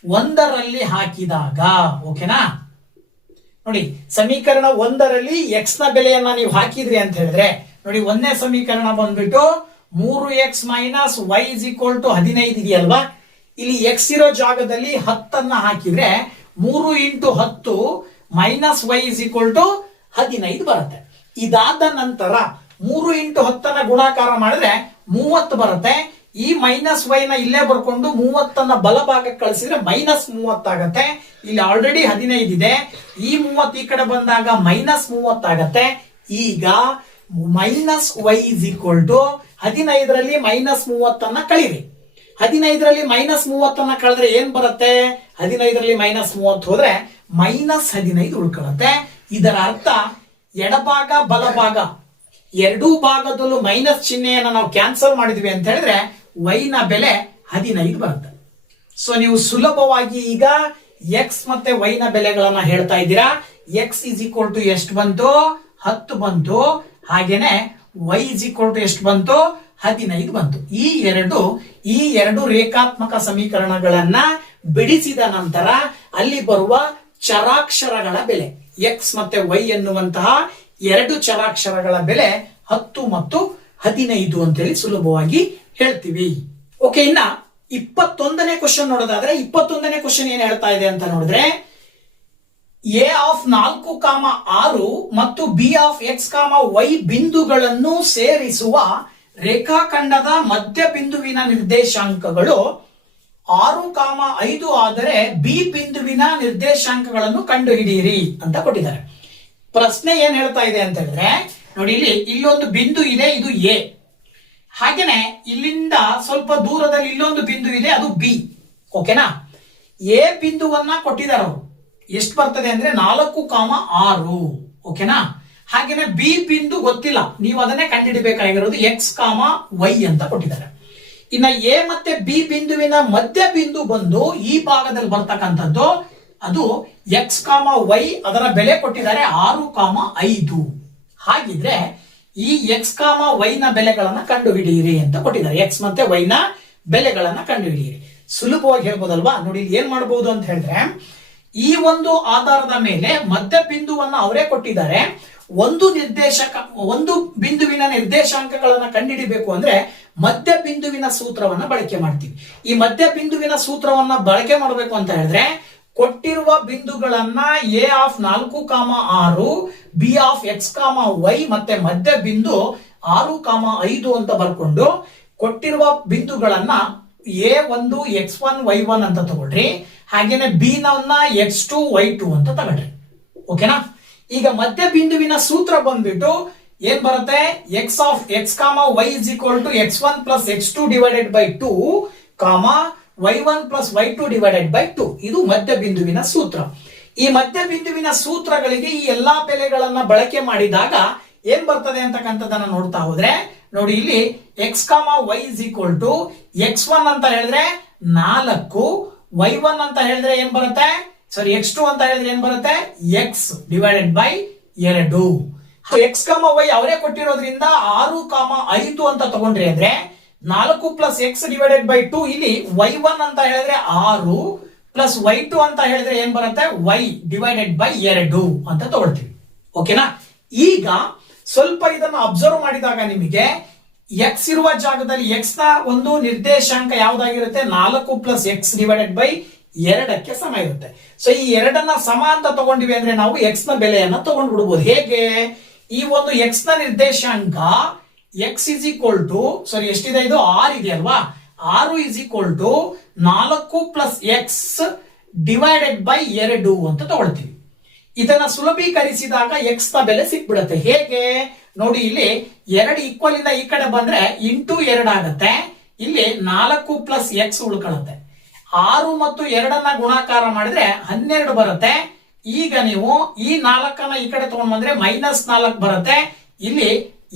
1ರಲ್ಲಿ ಹಾಕಿದಾಗ, ಓಕೆನಾ, ನೋಡಿ ಸಮೀಕರಣ 1ರಲ್ಲಿ x ನ ಬೆಲೆಯನ್ನ ನೀವು ಹಾಕಿದ್ರಿ ಅಂತ ಹೇಳಿದ್ರೆ ನೋಡಿ ಒಂದನೇ ಸಮೀಕರಣ ಬಂದ್ಬಿಟ್ಟು 3x - y = 15 ಇದೆಯಲ್ವಾ. ಇಲ್ಲಿ x ಇರೋ ಜಾಗದಲ್ಲಿ 10ಅನ್ನ ಹಾಕಿದ್ರೆ 3 × 10 - y = 15 ಬರುತ್ತೆ. ಇದಾದ ನಂತರ 3 × 10ನ ಗುಣಾಕಾರ ಮಾಡಿದ್ರೆ 30 ಬರುತ್ತೆ. ಈ -y ನ ಇಲ್ಲೇ ಬರ್ಕೊಂಡು 30ಅನ್ನ ಬಲಭಾಗಕ್ಕೆ ಕಳಿಸಿದ್ರೆ -30 ಆಗತ್ತೆ. ಇಲ್ಲಿ ಆಲ್ರೆಡಿ 15 ಇದೆ, ಈ 30 ಈ ಕಡೆ ಬಂದಾಗ -30 ಆಗತ್ತೆ. ಈಗ -y = 15ರಲ್ಲಿ -30ಅನ್ನ ಕಳಿರಿ. 15ರಲ್ಲಿ -30ಅನ್ನ ಕಳೆದ್ರೆ ಏನ್ ಬರುತ್ತೆ, 15ರಲ್ಲಿ -30 ಹೋದ್ರೆ -15 ಉಳ್ಕೊಳ್ಳುತ್ತೆ. ಇದರ ಅರ್ಥ ಎಡಭಾಗ ಬಲಭಾಗ ಎರಡೂ ಭಾಗದಲ್ಲೂ ಮೈನಸ್ ಚಿಹ್ನೆಯನ್ನು ನಾವು ಕ್ಯಾನ್ಸಲ್ ಮಾಡಿದ್ವಿ ಅಂತ ಹೇಳಿದ್ರೆ y ನ ಬೆಲೆ 15 ಬರುತ್ತೆ. ಸೊ ನೀವು ಸುಲಭವಾಗಿ ಈಗ ಎಕ್ಸ್ ಮತ್ತೆ y ನ ಬೆಲೆಗಳನ್ನ ಹೇಳ್ತಾ ಇದ್ದೀರಾ. ಎಕ್ಸ್ ಇಸ್ ಈಕ್ವಲ್ ಟು ಎಷ್ಟು ಬಂತು? 10 ಬಂತು. ಹಾಗೇನೆ y ಇಸ್ ಈಕ್ವಲ್ ಟು ಎಷ್ಟು ಬಂತು? 15 ಬಂತು. ಈ ಎರಡು ರೇಖಾತ್ಮಕ ಸಮೀಕರಣಗಳನ್ನ ಬಿಡಿಸಿದ ನಂತರ ಅಲ್ಲಿ ಬರುವ ಚರಾಕ್ಷರಗಳ ಬೆಲೆ ಎಕ್ಸ್ ಮತ್ತೆ y ಎನ್ನುವಂತಹ ಎರಡು ಚರಾಕ್ಷರಗಳ ಬೆಲೆ 10 ಮತ್ತು 15 ಅಂತೇಳಿ ಸುಲಭವಾಗಿ ಹೇಳ್ತೀವಿ. ಓಕೆ, ಇನ್ನ 21ನೇ ಕ್ವಶನ್ ನೋಡೋದಾದ್ರೆ 21ನೇ ಕ್ವಶನ್ ಏನ್ ಹೇಳ್ತಾ ಇದೆ ಅಂತ ನೋಡಿದ್ರೆ ಎ ಆಫ್ 4,6 ಮತ್ತು ಬಿ ಆಫ್ ಎಕ್ಸ್, ವೈ ಬಿಂದುಗಳನ್ನು ಸೇರಿಸುವ ರೇಖಾಖಂಡದ ಮಧ್ಯ ಬಿಂದುವಿನ ನಿರ್ದೇಶಾಂಕಗಳು 6,5 ಆದರೆ ಬಿ ಬಿಂದುವಿನ ನಿರ್ದೇಶಾಂಕಗಳನ್ನು ಕಂಡುಹಿಡಿಯಿರಿ ಅಂತ ಕೊಟ್ಟಿದ್ದಾರೆ. ಪ್ರಶ್ನೆ ಏನ್ ಹೇಳ್ತಾ ಇದೆ ಅಂತ ಹೇಳಿದ್ರೆ ನೋಡಿ, ಇಲ್ಲೊಂದು ಬಿಂದು ಇದೆ, ಇದು ಎ. ಹಾಗೇನೆ ಇಲ್ಲಿಂದ ಸ್ವಲ್ಪ ದೂರದಲ್ಲಿ ಇಲ್ಲೊಂದು ಬಿಂದು ಇದೆ, ಅದು ಬಿ. ಓಕೆನಾ? ಎ ಬಿಂದುವನ್ನ ಕೊಟ್ಟಿದ್ದಾರೆ ಅವರು. ಎಷ್ಟು ಬರ್ತದೆ ಅಂದ್ರೆ 4,6. ಓಕೆನಾ? ಹಾಗೇನೆ ಬಿ ಬಿಂದು ಗೊತ್ತಿಲ್ಲ, ನೀವು ಅದನ್ನೇ ಕಂಡುಹಿಡಬೇಕಾಗಿರೋದು ಎಕ್ಸ್ ವೈ ಅಂತ ಕೊಟ್ಟಿದ್ದಾರೆ. ಇನ್ನ ಎ ಮತ್ತೆ ಬಿ ಬಿಂದುವಿನ ಮಧ್ಯ ಬಿಂದು ಬಂದು ಈ ಭಾಗದಲ್ಲಿ ಬರ್ತಕ್ಕಂಥದ್ದು ಅದು ಎಕ್ಸ್ ವೈ, ಅದರ ಬೆಲೆ ಕೊಟ್ಟಿದ್ದಾರೆ 6,5. ಹಾಗಿದ್ರೆ ಈ ಎಕ್ಸ್ ವೈ ನ ಬೆಲೆಗಳನ್ನ ಕಂಡುಹಿಡಿಯಿರಿ ಅಂತ ಕೊಟ್ಟಿದ್ದಾರೆ. ಎಕ್ಸ್ ಮತ್ತೆ ವೈ ನ ಬೆಲೆಗಳನ್ನ ಕಂಡುಹಿಡಿಯಿರಿ. ಸುಲಭವಾಗಿ ಹೇಳ್ಬೋದಲ್ವಾ? ನೋಡಿ, ಏನ್ ಮಾಡಬಹುದು ಅಂತ ಹೇಳಿದ್ರೆ ಈ ಒಂದು ಆಧಾರದ ಮೇಲೆ ಮಧ್ಯ ಬಿಂದುವನ್ನ ಅವರೇ ಕೊಟ್ಟಿದ್ದಾರೆ. ಒಂದು ಬಿಂದುವಿನ ನಿರ್ದೇಶಾಂಕಗಳನ್ನ ಕಂಡುಹಿಡಿಬೇಕು ಅಂದ್ರೆ ಮಧ್ಯ ಬಿಂದುವಿನ ಸೂತ್ರವನ್ನ ಬಳಕೆ ಮಾಡ್ತೀವಿ. ಈ ಮಧ್ಯ ಬಿಂದುವಿನ ಸೂತ್ರವನ್ನ ಬಳಕೆ ಮಾಡಬೇಕು ಅಂತ ಹೇಳಿದ್ರೆ ಕೊಟ್ಟಿರುವ ಬಿಂದುಗಳನ್ನ A of 4,6, B of X y ಮತ್ತೆ ಮಧ್ಯ ಬಿಂದು 6,5 ಅಂತ ಬರ್ಕೊಂಡು ಕೊಟ್ಟಿರುವ ಬಿಂದುಗಳನ್ನ A1 X1 Y1 ಅಂತ ತಗೊಳ್ರಿ. ಹಾಗೇನೆ ಬಿ ನವನ್ನ X2 Y2 ಅಂತ ತಗೊಳ್ರಿ. ಓಕೆನಾ? ಈಗ ಮಧ್ಯ ಬಿಂದುವಿನ ಸೂತ್ರ ಬಂದ್ಬಿಟ್ಟು ಏನ್ ಬರುತ್ತೆ? X of X Y is equal to X1 plus X2 divided by 2, Y1 plus Y2 divided by 2. ಇದು ಮಧ್ಯ ಬಿಂದುವಿನ ಸೂತ್ರ. ಈ ಮಧ್ಯ ಬಿಂದುವಿನ ಸೂತ್ರಗಳಿಗೆ ಈ ಎಲ್ಲಾ ಬೆಲೆಗಳನ್ನ ಬಳಕೆ ಮಾಡಿದಾಗ ಏನ್ ಬರ್ತದೆ ಅಂತಕ್ಕಂಥದ್ದನ್ನ ನೋಡ್ತಾ ಹೋದ್ರೆ ನೋಡಿ, ಇಲ್ಲಿ X Y is equal to X1 ಅಂತ ಹೇಳಿದ್ರೆ 4, Y1 ಅಂತ ಹೇಳಿದ್ರೆ ಏನ್ ಬರುತ್ತೆ? ಸಾರಿ, X2 ಅಂತ ಹೇಳಿದ್ರೆ ಏನ್ ಬರುತ್ತೆ? X divided by 2. X Y ಅವರೇ ಕೊಟ್ಟಿರೋದ್ರಿಂದ 6,5 ಅಂತ ತಗೊಂಡ್ರಿ ಅಂದ್ರೆ 4 ಪ್ಲಸ್ ಎಕ್ಸ್ ಡಿವೈಡೆಡ್ ಬೈ 2. ಇಲ್ಲಿ Y1 ಅಂತ ಹೇಳಿದ್ರೆ 6 ಪ್ಲಸ್ Y2 ಅಂತ ಹೇಳಿದ್ರೆ ಏನ್ ಬರುತ್ತೆ? Y ಡಿವೈಡೆಡ್ ಬೈ 2 ಅಂತ ತಗೊಳ್ತೀವಿ. ಓಕೆನಾ? ಈಗ ಸ್ವಲ್ಪ ಇದನ್ನ ಅಬ್ಸರ್ವ್ ಮಾಡಿದಾಗ ನಿಮಗೆ ಎಕ್ಸ್ ಇರುವ ಜಾಗದಲ್ಲಿ ಎಕ್ಸ್ ನ ಒಂದು ನಿರ್ದೇಶಾಂಕ ಯಾವ್ದಾಗಿರುತ್ತೆ? 4 ಪ್ಲಸ್ ಎಕ್ಸ್ ಡಿವೈಡೆಡ್ ಬೈ 2ಕ್ಕೆ ಸಮ ಇರುತ್ತೆ. ಸೊ ಈ 2ನ್ನ ಸಮ ಅಂತ ತಗೊಂಡಿವಿ ಅಂದ್ರೆ ನಾವು ಎಕ್ಸ್ ನ ಬೆಲೆಯನ್ನ ತಗೊಂಡು ಬಿಡಬಹುದು. ಹೇಗೆ? ಈ ಒಂದು ಎಕ್ಸ್ ನ ನಿರ್ದೇಶಾಂಕ X is equal to, sorry ಎಷ್ಟಿದೆ ಇದು? 6 ಇದೆ ಅಲ್ವಾ? 6 is equal to 4 plus X divided by 2 ಅಂತ ತಗೊಳ್ತೀವಿ. ಇದನ್ನ ಸುಲಭೀಕರಿಸಿದಾಗ ಎಕ್ಸ್ ನ ಬೆಲೆ ಸಿಕ್ಬಿಡುತ್ತೆ. ಹೇಗೆ ನೋಡಿ, ಇಲ್ಲಿ 2 ಈಕ್ವಲ್ ಇಂದ ಈ ಕಡೆ ಬಂದ್ರೆ ಇಂಟು 2 ಆಗುತ್ತೆ. ಇಲ್ಲಿ 4 ಪ್ಲಸ್ ಎಕ್ಸ್ ಉಳ್ಕೊಳ್ಳುತ್ತೆ. 6 ಮತ್ತು 2ನ್ನ ಗುಣಾಕಾರ ಮಾಡಿದ್ರೆ 12 ಬರುತ್ತೆ. ಈಗ ನೀವು ಈ 4ನ್ನ ಈ ಕಡೆ ತಗೊಂಡ್ ಬಂದ್ರೆ -4 ಬರುತ್ತೆ. ಇಲ್ಲಿ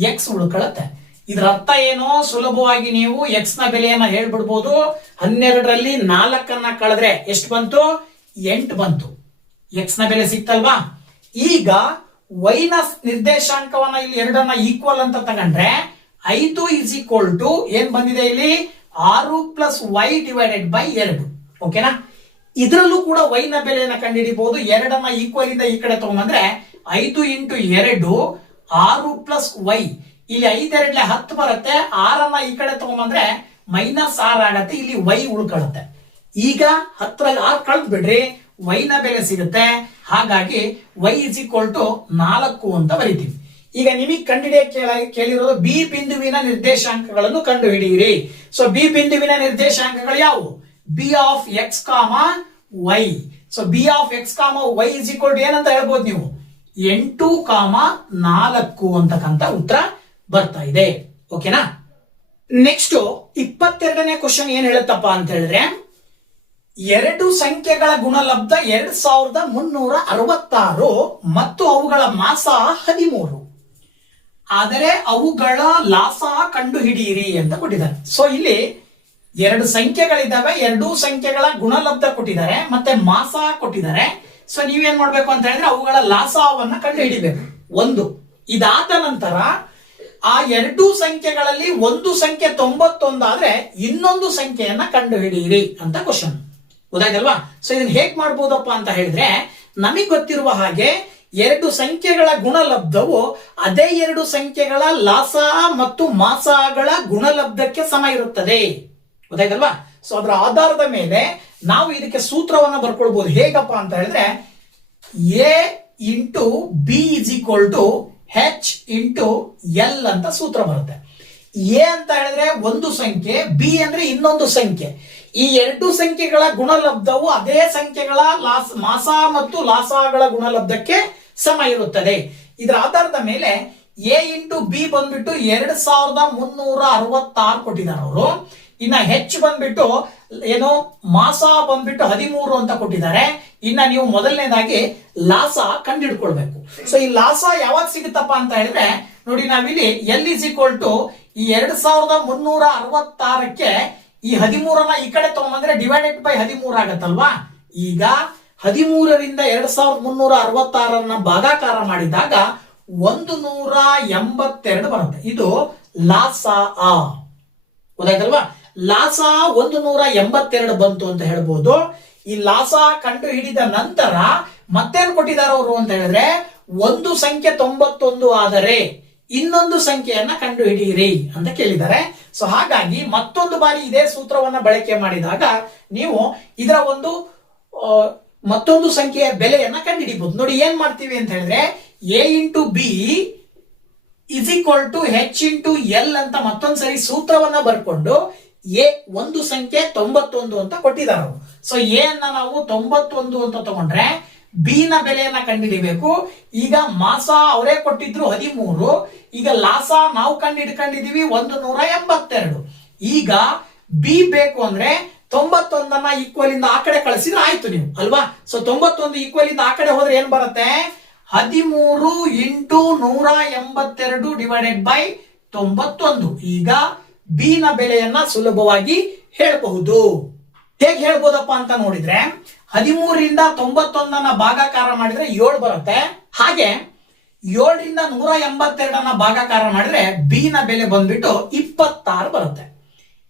ಎಕ್ಸ್ ಉಳ್ಕೊಳ್ಳುತ್ತೆ. ಇದರ ಅರ್ಥ ಏನು? ಸುಲಭವಾಗಿ ನೀವು ಎಕ್ಸ್ ನ ಬೆಲೆಯನ್ನ ಹೇಳ್ಬಿಡ್ಬೋದು. 12ರಲ್ಲಿ 4ನ್ನ ಕಳೆದ್ರೆ ಎಷ್ಟು ಬಂತು? 8 ಬಂತು. ಎಕ್ಸ್ ನ ಬೆಲೆ ಸಿಕ್ತಲ್ವಾ? ಈಗ ವೈ ನ ನಿರ್ದೇಶಾಂಕವನ್ನ ಇಲ್ಲಿ 2ನ್ನ ಈಕ್ವಲ್ ಅಂತ ತಗೊಂಡ್ರೆ 5 ಇಸ್ ಈಕ್ವಲ್ ಟು ಏನ್ ಬಂದಿದೆ ಇಲ್ಲಿ? 6 ಪ್ಲಸ್ ವೈ ಡಿವೈಡೆಡ್ ಬೈ 2. ಓಕೆನಾ? ಇದರಲ್ಲೂ ಕೂಡ ವೈ ನ ಬೆಲೆಯನ್ನ ಕಂಡುಹಿಡಿಬಹುದು. 2ನ್ನ ಈಕ್ವಲ್ ಇಂದ ಈ ಕಡೆ ತಗೊಂಡ್ಬಂದ್ರೆ 5 ಇಂಟು 2 6 ಪ್ಲಸ್ ವೈ. ಇಲ್ಲಿ 5 2 10 ಬರುತ್ತೆ. 6ನ್ನ ಈ ಕಡೆ ತಗೊಂಡ್ಬಂದ್ರೆ -6 ಆಗತ್ತೆ. ಇಲ್ಲಿ ವೈ ಉಳ್ಕೊಳ್ಳುತ್ತೆ. ಈಗ 10ರಲ್ಲಿ 6 ಕಳೆದ್ ಬಿಡ್ರಿ, ವೈ ನ ಬೆಲೆ ಸಿಗುತ್ತೆ. ಹಾಗಾಗಿ ವೈ ಇಸ್ ಈಕ್ವಲ್ ಟು 4 ಅಂತ ಬರೀತೀವಿ. ಈಗ ನಿಮಗೆ ಕಂಡುಹಿಡಿಯ ಕೇಳಿರೋದು ಬಿ ಬಿಂದುವಿನ ನಿರ್ದೇಶಾಂಕಗಳನ್ನು ಕಂಡುಹಿಡಿಯಿರಿ. ಸೊ ಬಿ ಬಿಂದುವಿನ ನಿರ್ದೇಶಾಂಕಗಳು ಯಾವುವು? B of X Y. So B of X Y is equal to ಏನಂತ ಹೇಳ್ಬೋದು ನೀವು? 8, 4 ಅಂತಕ್ಕಂಥ ಉತ್ತರ ಬರ್ತಾ ಇದೆ. ಓಕೆನಾ? ನೆಕ್ಸ್ಟ್ 22ನೇ ಕ್ವಶನ್ ಏನ್ ಹೇಳುತ್ತಪ್ಪ ಅಂತ ಹೇಳಿದ್ರೆ, 2 ಸಂಖ್ಯೆಗಳ ಗುಣಲಬ್ಧ 2366 ಮತ್ತು ಅವುಗಳ ಮಾಸ 13. ಆದರೆ ಅವುಗಳ ಲಾಸ ಕಂಡು ಹಿಡಿಯಿರಿ ಅಂತ ಕೊಟ್ಟಿದ್ದಾರೆ. ಸೊ ಇಲ್ಲಿ ಎರಡು ಸಂಖ್ಯೆಗಳಿದ್ದಾವೆ, ಎರಡೂ ಸಂಖ್ಯೆಗಳ ಗುಣಲಬ್ಧ ಕೊಟ್ಟಿದ್ದಾರೆ, ಮತ್ತೆ ಮಾಸ ಕೊಟ್ಟಿದ್ದಾರೆ. ಸೊ ನೀವೇನ್ ಮಾಡ್ಬೇಕು ಅಂತ ಹೇಳಿದ್ರೆ ಅವುಗಳ ಲಾಸವನ್ನ ಕಂಡು ಹಿಡಿಬೇಕು. ಒಂದು ಇದಾದ ನಂತರ ಆ ಎರಡೂ ಸಂಖ್ಯೆಗಳಲ್ಲಿ ಒಂದು ಸಂಖ್ಯೆ 91 ಆದ್ರೆ ಇನ್ನೊಂದು ಸಂಖ್ಯೆಯನ್ನ ಕಂಡು ಹಿಡಿಯಿರಿ ಅಂತ ಕ್ವಶನ್. ಗೊತ್ತಾಯ್ತಲ್ವಾ? ಸೊ ಇದನ್ನ ಹೇಗ್ ಮಾಡ್ಬೋದಪ್ಪ ಅಂತ ಹೇಳಿದ್ರೆ, ನಮಗೆ ಗೊತ್ತಿರುವ ಹಾಗೆ ಎರಡು ಸಂಖ್ಯೆಗಳ ಗುಣಲಬ್ಧವು ಅದೇ ಎರಡು ಸಂಖ್ಯೆಗಳ ಲಾಸ ಮತ್ತು ಮಾಸಗಳ ಗುಣಲಬ್ಧಕ್ಕೆ ಸಮ ಇರುತ್ತದೆ. ಗೊತ್ತಾಯ್ತಲ್ವಾ? ಸೊ ಅದರ ಆಧಾರದ ಮೇಲೆ ನಾವು ಇದಕ್ಕೆ ಸೂತ್ರವನ್ನ ಬರ್ಕೊಳ್ಬಹುದು. ಹೇಗಪ್ಪ ಅಂತ ಹೇಳಿದ್ರೆ A into B is equal to H into L ಅಂತ ಸೂತ್ರ ಬರುತ್ತೆ. ಎ ಅಂತ ಹೇಳಿದ್ರೆ ಒಂದು ಸಂಖ್ಯೆ, ಬಿ ಅಂದ್ರೆ ಇನ್ನೊಂದು ಸಂಖ್ಯೆ. ಈ ಎರಡು ಸಂಖ್ಯೆಗಳ ಗುಣಲಬ್ಧವು ಅದೇ ಸಂಖ್ಯೆಗಳ ಮಾಸ ಮತ್ತು ಲಾಸಗಳ ಗುಣಲಬ್ಧಕ್ಕೆ ಸಮ ಇರುತ್ತದೆ. ಇದರ ಆಧಾರದ ಮೇಲೆ ಎ ಇಂಟು ಬಿ ಬಂದ್ಬಿಟ್ಟು 2366 ಕೊಟ್ಟಿದ್ದಾರೆ ಅವರು. ಇನ್ನ ಹೆಚ್ಚು ಬಂದ್ಬಿಟ್ಟು ಏನು ಮಾಸ ಬಂದ್ಬಿಟ್ಟು 13 ಅಂತ ಕೊಟ್ಟಿದ್ದಾರೆ. ಇನ್ನ ನೀವು ಮೊದಲನೇದಾಗಿ ಲಾಸ ಕಂಡುಹಿಡ್ಕೊಳ್ಬೇಕು. ಸೊ ಈ ಲಾಸ ಯಾವಾಗ ಸಿಗುತ್ತಪ್ಪ ಅಂತ ಹೇಳಿದ್ರೆ ನೋಡಿ, ನಾವಿಲ್ಲಿ ಎಲ್ ಇಸ್ ಈಕ್ವಲ್ ಟು ಈ 2366ಕ್ಕೆ ಈ 13ನ್ನ ಈ ಕಡೆ ತಗೊಂಡ್ಬಂದ್ರೆ ಡಿವೈಡೆಡ್ ಬೈ 13 ಆಗತ್ತಲ್ವಾ. ಈಗ 13ರಿಂದ 2366 ಭಾಗಾಕಾರ ಮಾಡಿದಾಗ 182 ಬರುತ್ತೆ. ಇದು ಲಾಸ. ಗೊತ್ತಾಯ್ತಲ್ವಾ? ಲಾಸ 182 ಬಂತು ಅಂತ ಹೇಳ್ಬೋದು. ಈ ಲಾಸ ಕಂಡು ಹಿಡಿದ ನಂತರ ಮತ್ತೇನ್ ಕೊಟ್ಟಿದ್ದಾರೆ ಅವರು ಅಂತ ಹೇಳಿದ್ರೆ, ಒಂದು ಸಂಖ್ಯೆ 91 ಆದರೆ ಇನ್ನೊಂದು ಸಂಖ್ಯೆಯನ್ನ ಕಂಡು ಹಿಡಿಯಿರಿ ಅಂತ ಕೇಳಿದ್ದಾರೆ. ಸೊ ಹಾಗಾಗಿ ಮತ್ತೊಂದು ಬಾರಿ ಇದೇ ಸೂತ್ರವನ್ನ ಬಳಕೆ ಮಾಡಿದಾಗ ನೀವು ಇದರ ಒಂದು ಮತ್ತೊಂದು ಸಂಖ್ಯೆಯ ಬೆಲೆಯನ್ನ ಕಂಡುಹಿಡಿಬಹುದು. ನೋಡಿ ಏನ್ ಮಾಡ್ತೀವಿ ಅಂತ ಹೇಳಿದ್ರೆ, A into B is equal to H into L ಅಂತ ಮತ್ತೊಂದ್ಸರಿ ಸೂತ್ರವನ್ನ ಬರ್ಕೊಂಡು ಎ ಒಂದು ಸಂಖ್ಯೆ 91 ಅಂತ ಕೊಟ್ಟಿದ್ದಾರೆ. ಸೊ ಎ ಅನ್ನ ನಾವು 91 ಅಂತ ತಗೊಂಡ್ರೆ ಬಿ ನ ಬೆಲೆಯನ್ನ ಕಂಡುಹಿಡಿಬೇಕು. ಈಗ ಮಾಸ ಅವರೇ ಕೊಟ್ಟಿದ್ರು 13, ಈಗ ಲಾಸ ನಾವು ಕಂಡುಹಿಡ್ಕೊಂಡಿದೀವಿ 182. ಈಗ ಬಿ ಬೇಕು ಅಂದ್ರೆ 91ನ್ನ ಈಕ್ವಲ್ ಇಂದ ಆ ಕಡೆ ಕಳಿಸಿದ್ರೆ ಆಯ್ತು ನೀವು ಅಲ್ವಾ. ಸೊ 91 ಈಕ್ವಲ್ ಇಂದ ಆ ಕಡೆ ಹೋದ್ರೆ ಏನ್ ಬರುತ್ತೆ, 13 ಇಂಟು 182 ಡಿವೈಡೆಡ್ ಬೈ 91. ಈಗ ಬಿ ನ ಬೆಲೆಯನ್ನ ಸುಲಭವಾಗಿ ಹೇಳಬಹುದು. ಹೇಗೆ ಹೇಳ್ಬೋದಪ್ಪ ಅಂತ ನೋಡಿದ್ರೆ 13ರಿಂದ 91ನ್ನ ಭಾಗಾಕಾರ ಮಾಡಿದ್ರೆ 7 ಬರುತ್ತೆ. ಹಾಗೆ 7ರಿಂದ 182ನ್ನ ಭಾಗಾಕಾರ ಮಾಡಿದ್ರೆ ಬಿ ನ ಬೆಲೆ ಬಂದ್ಬಿಟ್ಟು 26 ಬರುತ್ತೆ.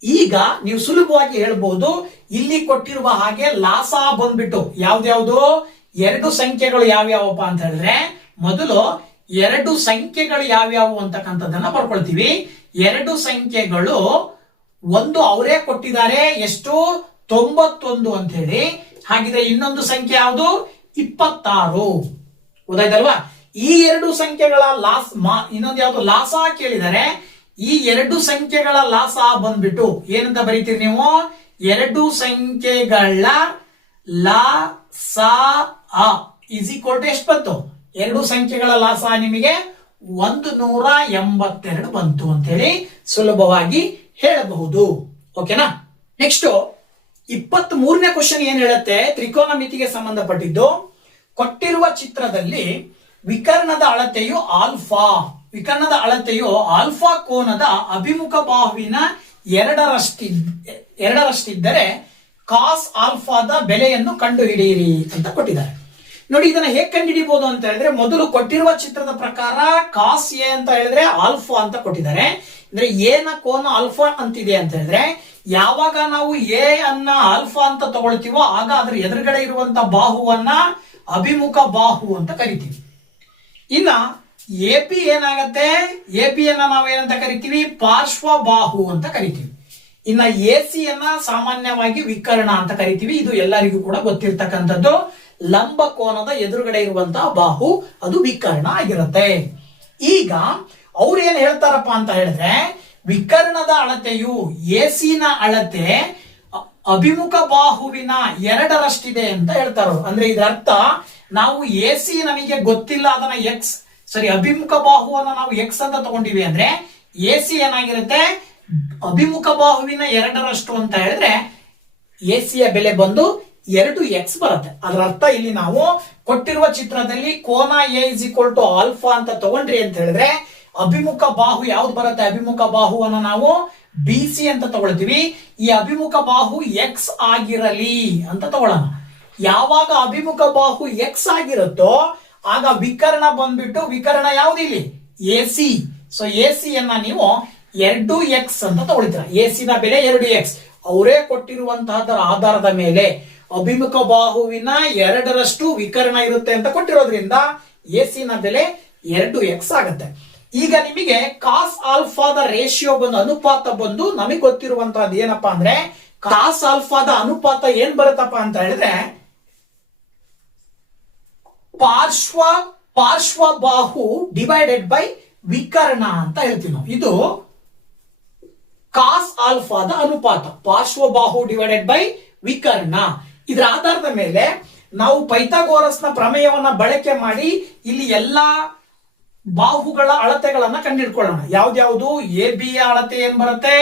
ಈಗ ನೀವು ಸುಲಭವಾಗಿ ಹೇಳ್ಬಹುದು, ಇಲ್ಲಿ ಕೊಟ್ಟಿರುವ ಹಾಗೆ ಲಾಸ ಬಂದ್ಬಿಟ್ಟು ಯಾವ್ದ್ಯಾವ್ದು ಎರಡು ಸಂಖ್ಯೆಗಳು ಯಾವ್ಯಾವಪ್ಪ ಅಂತ ಹೇಳಿದ್ರೆ, ಮೊದಲು ಎರಡು ಸಂಖ್ಯೆಗಳು ಯಾವ್ಯಾವು ಅಂತಕ್ಕಂಥದ್ದನ್ನ ಬರ್ಕೊಳ್ತೀವಿ. ಎರಡು ಸಂಖ್ಯೆಗಳು ಒಂದು ಅವರೇ ಕೊಟ್ಟಿದ್ದಾರೆ, ಎಷ್ಟು 91 ಅಂತ ಹೇಳಿ. ಹಾಗಿದ್ರೆ ಇನ್ನೊಂದು ಸಂಖ್ಯೆ ಯಾವುದು 26. ಗೊತ್ತಾಯ್ತಲ್ವಾ? ಈ ಎರಡು ಸಂಖ್ಯೆಗಳ ಇನ್ನೊಂದು ಯಾವ್ದು ಲಾಸ ಕೇಳಿದರೆ, ಈ ಎರಡು ಸಂಖ್ಯೆಗಳ ಲಾಸ ಬಂದ್ಬಿಟ್ಟು ಏನಂತ ಬರೀತೀರಿ ನೀವು, ಎರಡು ಸಂಖ್ಯೆಗಳ ಲಾಸ ಇಸ್ ಈಕ್ವಲ್ ಟು ಎಷ್ಟು ಬಂತು, ಎರಡು ಸಂಖ್ಯೆಗಳ ಲಾಸ ನಿಮಗೆ 182 ಬಂತು ಅಂತ ಹೇಳಿ ಸುಲಭವಾಗಿ ಹೇಳಬಹುದು. ಓಕೆನಾ? ನೆಕ್ಸ್ಟ್ 23ನೇ ಕ್ವಶನ್ ಏನ್ ಹೇಳುತ್ತೆ, ತ್ರಿಕೋನಮಿತಿಗೆ ಸಂಬಂಧಪಟ್ಟಿದ್ದು. ಕೊಟ್ಟಿರುವ ಚಿತ್ರದಲ್ಲಿ ವಿಕರ್ಣದ ಅಳತೆಯು ಆಲ್ಫಾ. ವಿಕರ್ಣದ ಅಳತೆಯು ಆಲ್ಫಾ ಕೋನದ ಅಭಿಮುಖ ಬಾಹುವಿನ ಎರಡರಷ್ಟಿದ್ದರೆ ಕಾಸ್ ಆಲ್ಫಾದ ಬೆಲೆಯನ್ನು ಕಂಡು ಹಿಡಿಯಿರಿ ಅಂತ ಕೊಟ್ಟಿದ್ದಾರೆ. ನೋಡಿ ಇದನ್ನ ಹೇಗೆ ಕಂಡುಹಿಡಿಬಹುದು ಅಂತ ಹೇಳಿದ್ರೆ, ಮೊದಲು ಕೊಟ್ಟಿರುವ ಚಿತ್ರದ ಪ್ರಕಾರ ಕಾಸ್ ಎ ಅಂತ ಹೇಳಿದ್ರೆ ಆಲ್ಫಾ ಅಂತ ಕೊಟ್ಟಿದ್ದಾರೆ. ಅಂದ್ರೆ ಎ ನ ಕೋನ ಆಲ್ಫಾ ಅಂತಿದೆ ಅಂತ ಹೇಳಿದ್ರೆ, ಯಾವಾಗ ನಾವು ಎ ಅನ್ನ ಆಲ್ಫಾ ಅಂತ ತಗೊಳ್ತೀವೋ ಆಗ ಅದ್ರ ಎದುರುಗಡೆ ಇರುವಂತ ಬಾಹುವನ್ನ ಅಭಿಮುಖ ಬಾಹು ಅಂತ ಕರಿತೀವಿ. ಇನ್ನ ಎ ಪಿ ಏನಾಗತ್ತೆ, ಎ ಪಿ ಅನ್ನ ನಾವು ಏನಂತ ಕರಿತೀವಿ, ಪಾರ್ಶ್ವ ಬಾಹು ಅಂತ ಕರಿತೀವಿ. ಇನ್ನ ಎ ಸಿ ಅನ್ನ ಸಾಮಾನ್ಯವಾಗಿ ವಿಕರ್ಣ ಅಂತ ಕರಿತೀವಿ. ಇದು ಎಲ್ಲರಿಗೂ ಕೂಡ ಗೊತ್ತಿರ್ತಕ್ಕಂಥದ್ದು. ಲಂಬ ಕೋನದ ಎದುರುಗಡೆ ಇರುವಂತಹ ಬಾಹು ಅದು ವಿಕರ್ಣ ಆಗಿರುತ್ತೆ. ಈಗ ಅವ್ರು ಏನ್ ಹೇಳ್ತಾರಪ್ಪ ಅಂತ ಹೇಳಿದ್ರೆ, ವಿಕರ್ಣದ ಅಳತೆಯು ಎಸಿನ ಅಳತೆ ಅಭಿಮುಖ ಬಾಹುವಿನ ಎರಡರಷ್ಟಿದೆ ಅಂತ ಹೇಳ್ತಾರ. ಅಂದ್ರೆ ಇದರ ಅರ್ಥ, ನಾವು ಎಸಿ ನಮಗೆ ಗೊತ್ತಿಲ್ಲ, ಅದನ್ನ ಎಕ್ಸ್ ಅಭಿಮುಖ ಬಾಹುವನ್ನ ನಾವು ಎಕ್ಸ್ ಅಂತ ತಗೊಂಡಿವಿ ಅಂದ್ರೆ ಎಸಿ ಏನಾಗಿರುತ್ತೆ, ಅಭಿಮುಖ ಬಾಹುವಿನ ಎರಡರಷ್ಟು ಅಂತ ಹೇಳಿದ್ರೆ ಎಸಿಯ ಬೆಲೆ ಬಂದು 2x ಬರುತ್ತೆ. ಅದರ ಅರ್ಥ ಇಲ್ಲಿ ನಾವು ಕೊಟ್ಟಿರುವ ಚಿತ್ರದಲ್ಲಿ ಕೋನ A is equal to alpha ಅಂತ ತಗೊಂಡ್ರಿ ಅಂತ ಹೇಳಿದ್ರೆ ಅಭಿಮುಖ ಬಾಹು ಯಾವ್ದು ಬರುತ್ತೆ, ಅಭಿಮುಖ ಬಾಹುವನ್ನು ನಾವು BC ಅಂತ ತಗೊಳ್ತೀವಿ. ಈ ಅಭಿಮುಖ ಬಾಹು X ಆಗಿರಲಿ ಅಂತ ತಗೊಳ್ಳೋಣ. ಯಾವಾಗ ಅಭಿಮುಖ ಬಾಹು X ಆಗಿರುತ್ತೋ ಆಗ ವಿಕರ್ಣ ಬಂದ್ಬಿಟ್ಟು, ವಿಕರ್ಣ ಯಾವ್ದು ಇಲ್ಲಿ AC. ಸೊ AC ಯನ್ನ ನೀವು 2x ಅಂತ ತಗೊಳ್ತೀರಾ. AC ನ ಬೆಲೆ 2x. ಅವರೇ ಕೊಟ್ಟಿರುವಂತಹದರ ಆಧಾರದ ಮೇಲೆ ಅಭಿಮುಖ ಬಾಹುವಿನ 2ರಷ್ಟು ವಿಕರ್ಣ ಇರುತ್ತೆ ಅಂತ ಕೊಟ್ಟಿರೋದ್ರಿಂದ AC ನ ಬೆಲೆ 2x ಆಗುತ್ತೆ. ಈಗ ನಿಮಗೆ ಕಾಸ್ ಆಲ್ಫಾದ ರೇಷಿಯೋ ಬಂದು, ಅನುಪಾತ ಬಂದು ನಮಗೆ ಗೊತ್ತಿರುವಂತಹದ್ದು ಏನಪ್ಪಾ ಅಂದ್ರೆ, ಕಾಸ್ ಆಲ್ಫಾದ ಅನುಪಾತ ಏನ್ ಬರುತ್ತಪ್ಪ ಅಂತ ಹೇಳಿದ್ರೆ ಪಾರ್ಶ್ವ ಬಾಹು ಡಿವೈಡೆಡ್ ಬೈ ವಿಕರ್ಣ ಅಂತ ಹೇಳ್ತೀವಿ ನಾವು. ಇದು ಕಾಸ್ ಆಲ್ಫಾದ ಅನುಪಾತ, ಪಾರ್ಶ್ವ ಬಾಹು ಡಿವೈಡೆಡ್ ಬೈ ವಿಕರ್ಣ. ಇದರ ಆಧಾರದ ಮೇಲೆ ನಾವು ಪೈಥಾಗೋರಸ್ನ ಪ್ರಮೇಯವನ್ನ ಬಳಕೆ ಮಾಡಿ ಇಲ್ಲಿ ಎಲ್ಲಾ ಬಾಹುಗಳ ಅಳತೆಗಳನ್ನ ಕಂಡುಹಿಡ್ಕೊಳ್ಳೋಣ. ಯಾವ್ದ್ಯಾವ್ದು, AB ಯ ಅಳತೆ ಏನ್ ಬರುತ್ತೆ,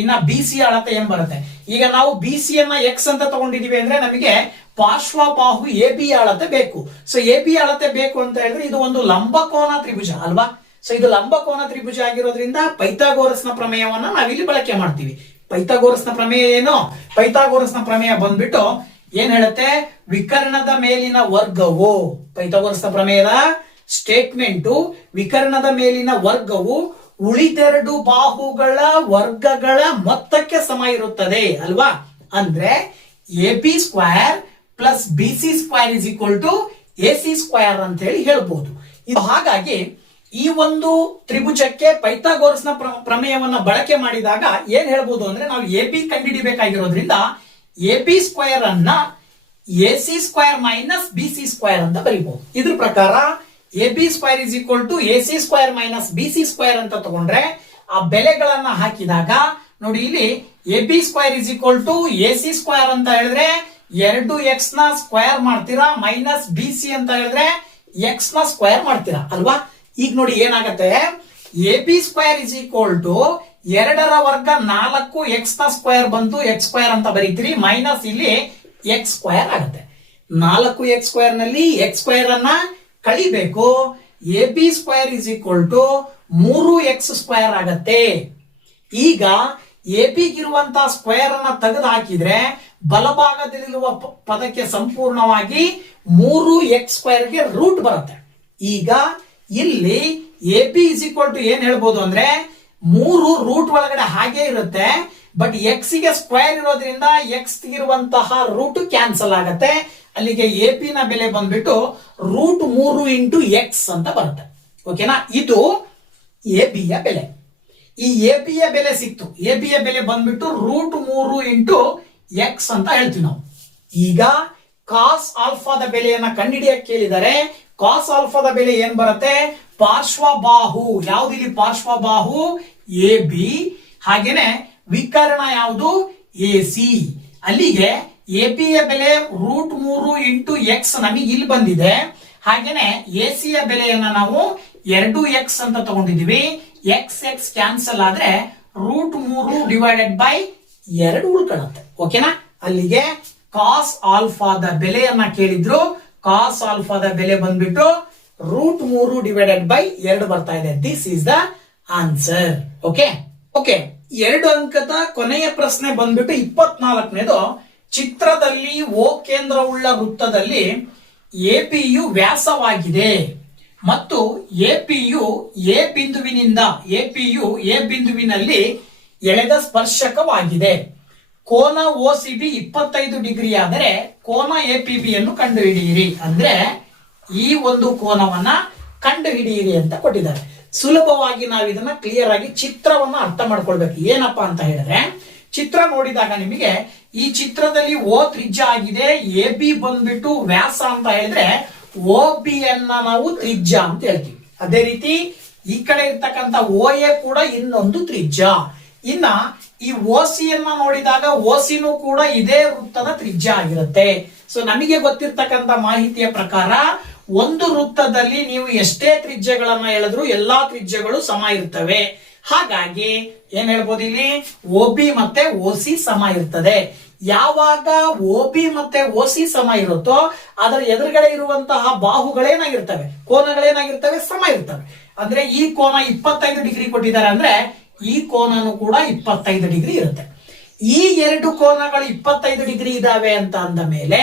ಇನ್ನ BC ಯ ಅಳತೆ ಏನ್ ಬರುತ್ತೆ. ಈಗ ನಾವು BC ಯನ್ನ X ಅಂತ ತಗೊಂಡಿದೀವಿ ಅಂದ್ರೆ ನಮಗೆ ಪಾರ್ಶ್ವ ಬಾಹು AB ಯ ಅಳತೆ ಬೇಕು. ಸೊ AB ಯ ಅಳತೆ ಬೇಕು ಅಂತ ಹೇಳಿದ್ರೆ ಇದು ಒಂದು ಲಂಬಕೋನ ತ್ರಿಭುಜ ಅಲ್ವಾ. ಸೊ ಇದು ಲಂಬಕೋನ ತ್ರಿಭುಜ ಆಗಿರೋದ್ರಿಂದ ಪೈಥಾಗೋರಸ್ನ ಪ್ರಮೇಯವನ್ನ ನಾವಿಲ್ಲಿ ಬಳಕೆ ಮಾಡ್ತೀವಿ. ಪೈಥಾಗೋರಸ್ನ ಪ್ರಮೇಯ ಏನು, ಪೈಥಾಗೋರಸ್ನ ಪ್ರಮೇಯ ಬಂದ್ಬಿಟ್ಟು ಏನ್ ಹೇಳುತ್ತೆ, ವಿಕರ್ಣದ ಮೇಲಿನ ವರ್ಗವು, ಪೈಥಾಗೋರಸ್ನ ಪ್ರಮೇಯದ ಸ್ಟೇಟ್ಮೆಂಟು ವಿಕರ್ಣದ ಮೇಲಿನ ವರ್ಗವು ಉಳಿದೆರಡು ಬಾಹುಗಳ ವರ್ಗಗಳ ಮೊತ್ತಕ್ಕೆ ಸಮ ಇರುತ್ತದೆ ಅಲ್ವಾ. ಅಂದ್ರೆ AP square plus BC square is equal to AC square ಅಂತ ಹೇಳಿ ಹೇಳ್ಬಹುದು. ಇದು ಹಾಗಾಗಿ ಈ ಒಂದು ತ್ರಿಭುಜಕ್ಕೆ ಪೈಥಾಗೋರಸ್ನ ಪ್ರಮೇಯವನ್ನ ಬಳಕೆ ಮಾಡಿದಾಗ ಏನ್ ಹೇಳ್ಬೋದು ಅಂದ್ರೆ, ನಾವು AB ಕಂಡುಹಿಡಿಬೇಕಾಗಿರೋದ್ರಿಂದ AB ಸ್ಕ್ವೇರ್ ಅನ್ನ AC square minus BC square ಅಂತ ಬರೀಬಹುದು. ಇದ್ರ ಪ್ರಕಾರ AB square is equal to AC square minus BC square ಅಂತ ತಗೊಂಡ್ರೆ ಆ ಬೆಲೆಗಳನ್ನ ಹಾಕಿದಾಗ ನೋಡಿ, ಇಲ್ಲಿ AB square is equal to AC square ಅಂತ ಹೇಳಿದ್ರೆ 2x ನ ಸ್ಕ್ವೇರ್ ಮಾಡ್ತೀರಾ, ಮೈನಸ್ BC ಅಂತ ಹೇಳಿದ್ರೆ x ನ ಸ್ಕ್ವೇರ್ ಮಾಡ್ತೀರಾ ಅಲ್ವಾ. ಈಗ ನೋಡಿ ಏನಾಗುತ್ತೆ, AB square is equal to 2ರ ವರ್ಗ 4, x ನ ಸ್ಕ್ವೇರ್ ಬಂತು x ಸ್ಕ್ವೇರ್ ಅಂತ ಬರೀತೀರಿ, ಮೈನಸ್ ಇಲ್ಲಿ x ಸ್ಕ್ವೇರ್ ಆಗುತ್ತೆ. 4x ಸ್ಕ್ವೇರ್ ನಲ್ಲಿ x ಸ್ಕ್ವೇರ್ ಅನ್ನ ಕಳಿಬೇಕು. AB square is equal to 3x square ಆಗತ್ತೆ. ಈಗ AB ಗಿರುವಂತಹ ಸ್ಕ್ವೇರ್ ಅನ್ನ ತೆಗೆದು ಹಾಕಿದ್ರೆ ಬಲಭಾಗದಲ್ಲಿರುವ ಪದಕ್ಕೆ ಸಂಪೂರ್ಣವಾಗಿ 3x ಸ್ಕ್ವೇರ್ ಗೆ ರೂಟ್ ಬರುತ್ತೆ. ಈಗ ಇಲ್ಲಿ AB ಇಸ್ ಈಕ್ವಲ್ ಟು ಏನ್ ಹೇಳ್ಬೋದು ಅಂದ್ರೆ 3 ರೂಟ್ ಒಳಗಡೆ ಹಾಗೆ ಇರುತ್ತೆ, ಬಟ್ x ಗೆ ಸ್ಕ್ವೇರ್ ಇರೋದ್ರಿಂದ x ಇರುವಂತಹ ರೂಟ್ ಕ್ಯಾನ್ಸಲ್ ಆಗತ್ತೆ. ಅಲ್ಲಿಗೆ AP ನ ಬೆಲೆ ಬಂದ್ಬಿಟ್ಟು √3 ಇಂಟು x ಅಂತ ಬರುತ್ತೆ. ಓಕೆನಾ, ಇದು AB ಯ ಬೆಲೆ. ಈ AB ಯ ಬೆಲೆ ಸಿಕ್ತು. AB ಯ ಬೆಲೆ ಬಂದ್ಬಿಟ್ಟು √3 ಇಂಟು x ಅಂತ ಹೇಳ್ತೀವಿ ನಾವು. ಈಗ ಕಾಸ್ ಆಲ್ಫಾದ ಬೆಲೆಯನ್ನ ಕಂಡುಹಿಡಿಯಕ್ಕೆ ಕೇಳಿದರೆ ಕಾಸ್ ಆಲ್ಫಾದ ಬೆಲೆ ಏನ್ ಬರುತ್ತೆ, ಪಾರ್ಶ್ವ ಬಾಹು ಯಾವ್ದಿಲ್ಲಿ, ಪಾರ್ಶ್ವ ಬಾಹು AB, ಹಾಗೇನೆ ವಿಕರ್ಣ ಯಾವುದು AC. ಅಲ್ಲಿಗೆ AP ಯ ಬೆಲೆ √3 ಇಂಟು x ನಮಗೆ ಇಲ್ಲಿ ಬಂದಿದೆ. ಹಾಗೇನೆ AC ಯ ಬೆಲೆಯನ್ನ ನಾವು 2x ಅಂತ ತಗೊಂಡಿದೀವಿ. x ಕ್ಯಾನ್ಸಲ್ ಆದ್ರೆ √3 ಡಿವೈಡೆಡ್ ಬೈ 2 ಉಳ್ಕೊಳ್ಳುತ್ತೆ. ಓಕೆನಾ, ಅಲ್ಲಿಗೆ ಕಾಸ್ ಆಲ್ಫಾದ ಬೆಲೆಯನ್ನ ಕೇಳಿದ್ರು. ಕಾಸ್ ಆಲ್ಫಾದ ಬೆಲೆ ಬಂದ್ಬಿಟ್ಟು √3 ಡಿವೈಡೆಡ್ ಬೈ 2 ಬರ್ತಾ ಇದೆ. This is the answer. Okay okay 2 ಅಂಕದ ಕೊನೆಯ ಪ್ರಶ್ನೆ ಬಂದ್ಬಿಟ್ಟು 24ನೇದು. ಚಿತ್ರದಲ್ಲಿ O ಕೇಂದ್ರವುಳ್ಳ ವೃತ್ತದಲ್ಲಿ APಯು ವ್ಯಾಸವಾಗಿದೆ ಮತ್ತು APಯು A ಬಿಂದುವಿನಲ್ಲಿ ಎಳೆದ ಸ್ಪರ್ಶಕವಾಗಿದೆ. ಕೋನ OCB 25 ಡಿಗ್ರಿ ಆದರೆ ಕೋನ APB ಯನ್ನು ಕಂಡುಹಿಡಿಯಿರಿ. ಅಂದ್ರೆ ಈ ಒಂದು ಕೋನವನ್ನ ಕಂಡುಹಿಡಿಯಿರಿ ಅಂತ ಕೊಟ್ಟಿದ್ದಾರೆ. ಸುಲಭವಾಗಿ ನಾವು ಇದನ್ನ ಕ್ಲಿಯರ್ ಆಗಿ ಚಿತ್ರವನ್ನ ಅರ್ಥ ಮಾಡ್ಕೊಳ್ಬೇಕು. ಏನಪ್ಪಾ ಅಂತ ಹೇಳಿದ್ರೆ, ಚಿತ್ರ ನೋಡಿದಾಗ ನಿಮಗೆ ಈ ಚಿತ್ರದಲ್ಲಿ O ತ್ರಿಜ್ಯ ಆಗಿದೆ, AB ಬಂದ್ಬಿಟ್ಟು ವ್ಯಾಸ ಅಂತ ಹೇಳಿದ್ರೆ OB ಅನ್ನ ನಾವು ತ್ರಿಜ್ಯ ಅಂತ ಹೇಳ್ತೀವಿ. ಅದೇ ರೀತಿ ಈ ಕಡೆ ಇರ್ತಕ್ಕಂಥ OA ಕೂಡ ಇನ್ನೊಂದು ತ್ರಿಜ್ಯ. ಇನ್ನ ಈ OC ಅನ್ನ ನೋಡಿದಾಗ OCನೂ ಕೂಡ ಇದೇ ವೃತ್ತದ ತ್ರಿಜ್ಯ ಆಗಿರುತ್ತೆ. ಸೊ ನಮಗೆ ಗೊತ್ತಿರ್ತಕ್ಕಂಥ ಮಾಹಿತಿಯ ಪ್ರಕಾರ ಒಂದು ವೃತ್ತದಲ್ಲಿ ನೀವು ಎಷ್ಟೇ ತ್ರಿಜ್ಯಗಳನ್ನ ಹೇಳಿದ್ರು ಎಲ್ಲಾ ತ್ರಿಜ್ಯಗಳು ಸಮ ಇರ್ತವೆ. ಹಾಗಾಗಿ ಏನ್ ಹೇಳ್ಬೋದು, ಇಲ್ಲಿ OB ಮತ್ತೆ OC ಸಮ ಇರ್ತದೆ. ಯಾವಾಗ OB ಮತ್ತೆ OC ಸಮ ಇರುತ್ತೋ ಅದರ ಎದುರುಗಡೆ ಇರುವಂತಹ ಬಾಹುಗಳೇನಾಗಿರ್ತವೆ, ಕೋನಗಳೇನಾಗಿರ್ತವೆ, ಸಮ ಇರ್ತವೆ. ಅಂದ್ರೆ ಈ ಕೋನ 25 ಡಿಗ್ರಿ ಕೊಟ್ಟಿದ್ದಾರೆ ಅಂದ್ರೆ ಈ ಕೋನನು ಕೂಡ 25 ಡಿಗ್ರಿ ಇರುತ್ತೆ. ಈ ಎರಡು ಕೋನಗಳು 25 ಡಿಗ್ರಿ ಇದಾವೆ ಅಂತ ಅಂದ ಮೇಲೆ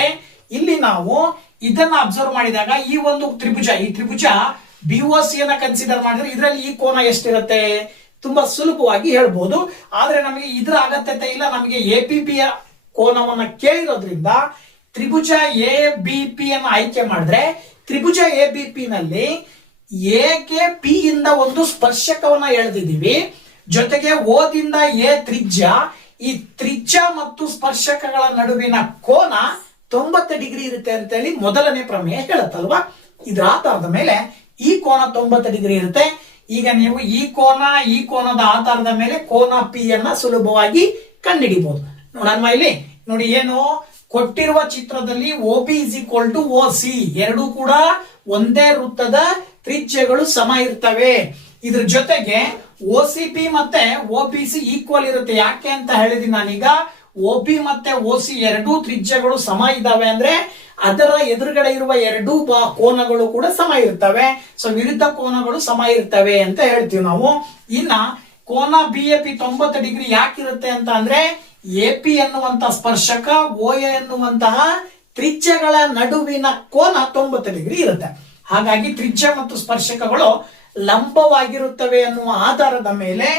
ಇಲ್ಲಿ ನಾವು ಇದನ್ನ ಅಬ್ಸರ್ವ್ ಮಾಡಿದಾಗ ಈ ಒಂದು ತ್ರಿಭುಜ, ಈ ತ್ರಿಭುಜ BOC ಅನ್ನ ಕನ್ಸಿಡರ್ ಮಾಡಿದ್ರೆ ಇದರಲ್ಲಿ ಈ ಕೋನ ಎಷ್ಟಿರುತ್ತೆ ತುಂಬಾ ಸುಲಭವಾಗಿ ಹೇಳ್ಬೋದು. ಆದ್ರೆ ನಮಗೆ ಇದರ ಅಗತ್ಯತೆ ಇಲ್ಲ, ನಮಗೆ APP ಯ ಕೋನವನ್ನ ಕೇಳಿರೋದ್ರಿಂದ ತ್ರಿಭುಜ ABP ಅನ್ನ ಆಯ್ಕೆ ಮಾಡಿದ್ರೆ ತ್ರಿಭುಜ ABP ನಲ್ಲಿ A ಗೆ P ಇಂದ ಒಂದು ಸ್ಪರ್ಶಕವನ್ನ ಎಳೆದಿದ್ದೀವಿ, ಜೊತೆಗೆ O ದಿಂದ A ತ್ರಿಜ್ಯ, ಈ ತ್ರಿಜ್ಯ ಮತ್ತು ಸ್ಪರ್ಶಕಗಳ ನಡುವಿನ ಕೋನ 90 ಡಿಗ್ರಿ ಇರುತ್ತೆ ಅಂತೇಳಿ ಮೊದಲನೇ ಪ್ರಮೇಯ ಹೇಳುತ್ತಲ್ವಾ. ಇದರ ಆಧಾರದ ಮೇಲೆ ಈ ಕೋನ 90 ಡಿಗ್ರಿ ಇರುತ್ತೆ. ಈಗ ನೀವು ಈ ಕೋನದ ಆಧಾರದ ಮೇಲೆ ಕೋನ P ಅನ್ನ ಸುಲಭವಾಗಿ ಕಂಡುಹಿಡಿಬಹುದು. ನೋಡೋಣ ಇಲ್ಲಿ ನೋಡಿ, ಏನು ಕೊಟ್ಟಿರುವ ಚಿತ್ರದಲ್ಲಿ OB = OC ಎರಡೂ ಕೂಡ ಒಂದೇ ವೃತ್ತದ ತ್ರಿಜ್ಯಗಳು ಸಮ ಇರ್ತವೆ. ಇದ್ರ ಜೊತೆಗೆ OCP ಮತ್ತೆ OBC ಈಕ್ವಲ್ ಇರುತ್ತೆ. ಯಾಕೆ ಅಂತ ಹೇಳಿದೀನಿ ನಾನೀಗ, OB ಮತ್ತೆ OC ಎರಡೂ ತ್ರಿಜ್ಯಗಳು ಸಮ ಇದ್ದಾವೆ ಅಂದ್ರೆ ಅದರ ಎದುರುಗಡೆ ಇರುವ ಎರಡೂ ಕೋನಗಳು ಕೂಡ ಸಮ ಇರ್ತವೆ. ಸೊ ವಿರುದ್ಧ ಕೋನಗಳು ಸಮ ಇರ್ತವೆ ಅಂತ ಹೇಳ್ತೀವಿ ನಾವು. ಇನ್ನ ಕೋನ BAP 90 ಡಿಗ್ರಿ ಯಾಕಿರುತ್ತೆ ಅಂತ ಅಂದ್ರೆ AP ಅನ್ನುವಂತ ಸ್ಪರ್ಶಕ OA ಎನ್ನುವಂತಹ ತ್ರಿಜ್ಯಗಳ ನಡುವಿನ ಕೋನ 90 ಡಿಗ್ರಿ ಇರುತ್ತೆ. ಹಾಗಾಗಿ ತ್ರಿಜ್ಯ ಮತ್ತು ಸ್ಪರ್ಶಕಗಳು ಲಂಬವಾಗಿರುತ್ತವೆ ಅನ್ನುವ ಆಧಾರದ ಮೇಲೆ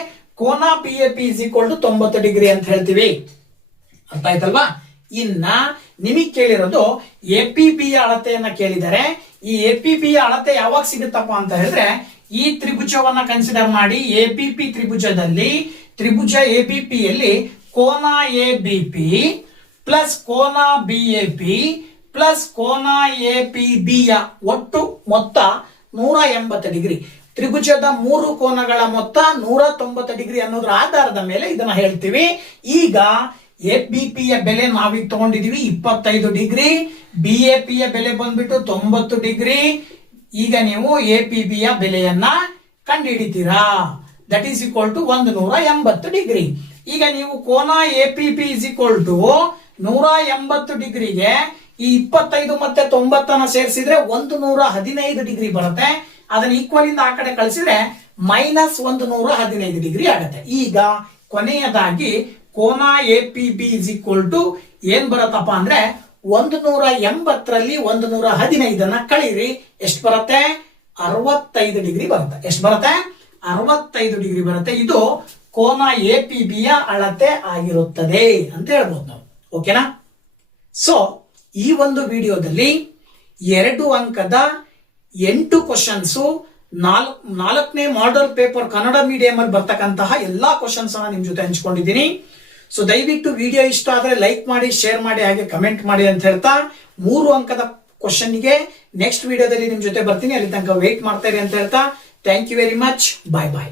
ಕೋನ BAP = 90 ಡಿಗ್ರಿ ಅಂತ ಹೇಳ್ತೀವಿ. ಅರ್ಥ ಆಯ್ತಲ್ವಾ? ಇನ್ನ ನಿಮಗೆ ಕೇಳಿರೋದು APB ಯ ಅಳತೆಯನ್ನ ಕೇಳಿದರೆ, ಈ APB ಯ ಅಳತೆ ಯಾವಾಗ ಸಿಗುತ್ತಪ್ಪ ಅಂತ ಹೇಳಿದ್ರೆ ಈ ತ್ರಿಭುಜವನ್ನ ಕನ್ಸಿಡರ್ ಮಾಡಿ APP ತ್ರಿಭುಜದಲ್ಲಿ ತ್ರಿಭುಜ ABP ಯಲ್ಲಿ ಕೋನ ABP ಪ್ಲಸ್ ಕೋನ BAP ಪ್ಲಸ್ ಕೋನ APB ಯ ಒಟ್ಟು ಮೊತ್ತ 180 ಡಿಗ್ರಿ. ತ್ರಿಭುಜದ ಮೂರು ಕೋನಗಳ ಮೊತ್ತ 190 ಡಿಗ್ರಿ ಅನ್ನೋದ್ರ ಆಧಾರದ ಮೇಲೆ ಇದನ್ನ ಹೇಳ್ತೀವಿ. ಈಗ ABP ಯ ಬೆಲೆ ನಾವೀಗ ತಗೊಂಡಿದೀವಿ 25 ಡಿಗ್ರಿ, BAP ಯ ಬೆಲೆ ಬಂದ್ಬಿಟ್ಟು 90 ಡಿಗ್ರಿ. ಈಗ ನೀವು APB ಯ ಬೆಲೆಯನ್ನ ಕಂಡುಹಿಡಿತೀರಾ. That is equal to 180 degree. ಈಗ ನೀವು ಕೋನ APB = 180 ಡಿಗ್ರಿಗೆ ಈ 25 ಮತ್ತೆ 90 ಸೇರಿಸಿದ್ರೆ 115 ಡಿಗ್ರಿ ಬರುತ್ತೆ. ಅದನ್ನ ಈಕ್ವಲ್ ಇಂದ ಆ ಕಡೆ ಕಳಿಸಿದ್ರೆ ಮೈನಸ್ 115 ಡಿಗ್ರಿ ಆಗುತ್ತೆ. ಈಗ ಕೊನೆಯದಾಗಿ ಕೋನ APB = ಏನ್ ಬರುತ್ತಪ್ಪ ಅಂದ್ರೆ 180ರಲ್ಲಿ 115 ಕಳೀರಿ, ಎಷ್ಟು ಬರುತ್ತೆ? 65 ಡಿಗ್ರಿ ಬರುತ್ತೆ. ಎಷ್ಟು ಬರುತ್ತೆ? 65 ಡಿಗ್ರಿ ಬರುತ್ತೆ. ಇದು ಕೋನ APB ಯ ಅಳತೆ ಆಗಿರುತ್ತದೆ ಅಂತ ಹೇಳ್ಬೋದು ನಾವು. ಓಕೆನಾ? ಸೊ ಈ ಒಂದು ವಿಡಿಯೋದಲ್ಲಿ 2 ಅಂಕದ 8 ಕ್ವಶನ್ಸ್, 4ನೇ ಮಾಡೆಲ್ ಪೇಪರ್ ಕನ್ನಡ ಮೀಡಿಯಂ ಅಲ್ಲಿ ಬರ್ತಕ್ಕಂತಹ ಎಲ್ಲಾ ಕ್ವಶನ್ಸ್ ಅನ್ನ ನಿಮ್ ಜೊತೆ ಹಂಚ್ಕೊಂಡಿದ್ದೀನಿ. ಸೊ ದಯವಿಟ್ಟು ವಿಡಿಯೋ ಇಷ್ಟ ಆದ್ರೆ ಲೈಕ್ ಮಾಡಿ, ಶೇರ್ ಮಾಡಿ, ಹಾಗೆ ಕಮೆಂಟ್ ಮಾಡಿ ಅಂತ ಹೇಳ್ತಾ 3 ಅಂಕದ ಕ್ವಶನ್ ಗೆ ನೆಕ್ಸ್ಟ್ ವಿಡಿಯೋದಲ್ಲಿ ನಿಮ್ ಜೊತೆ ಬರ್ತೀನಿ. ಅಲ್ಲಿ ತನಕ ವೇಟ್ ಮಾಡ್ತಾ ಇರಿ ಅಂತ ಹೇಳ್ತಾ thank you very much. Bye bye.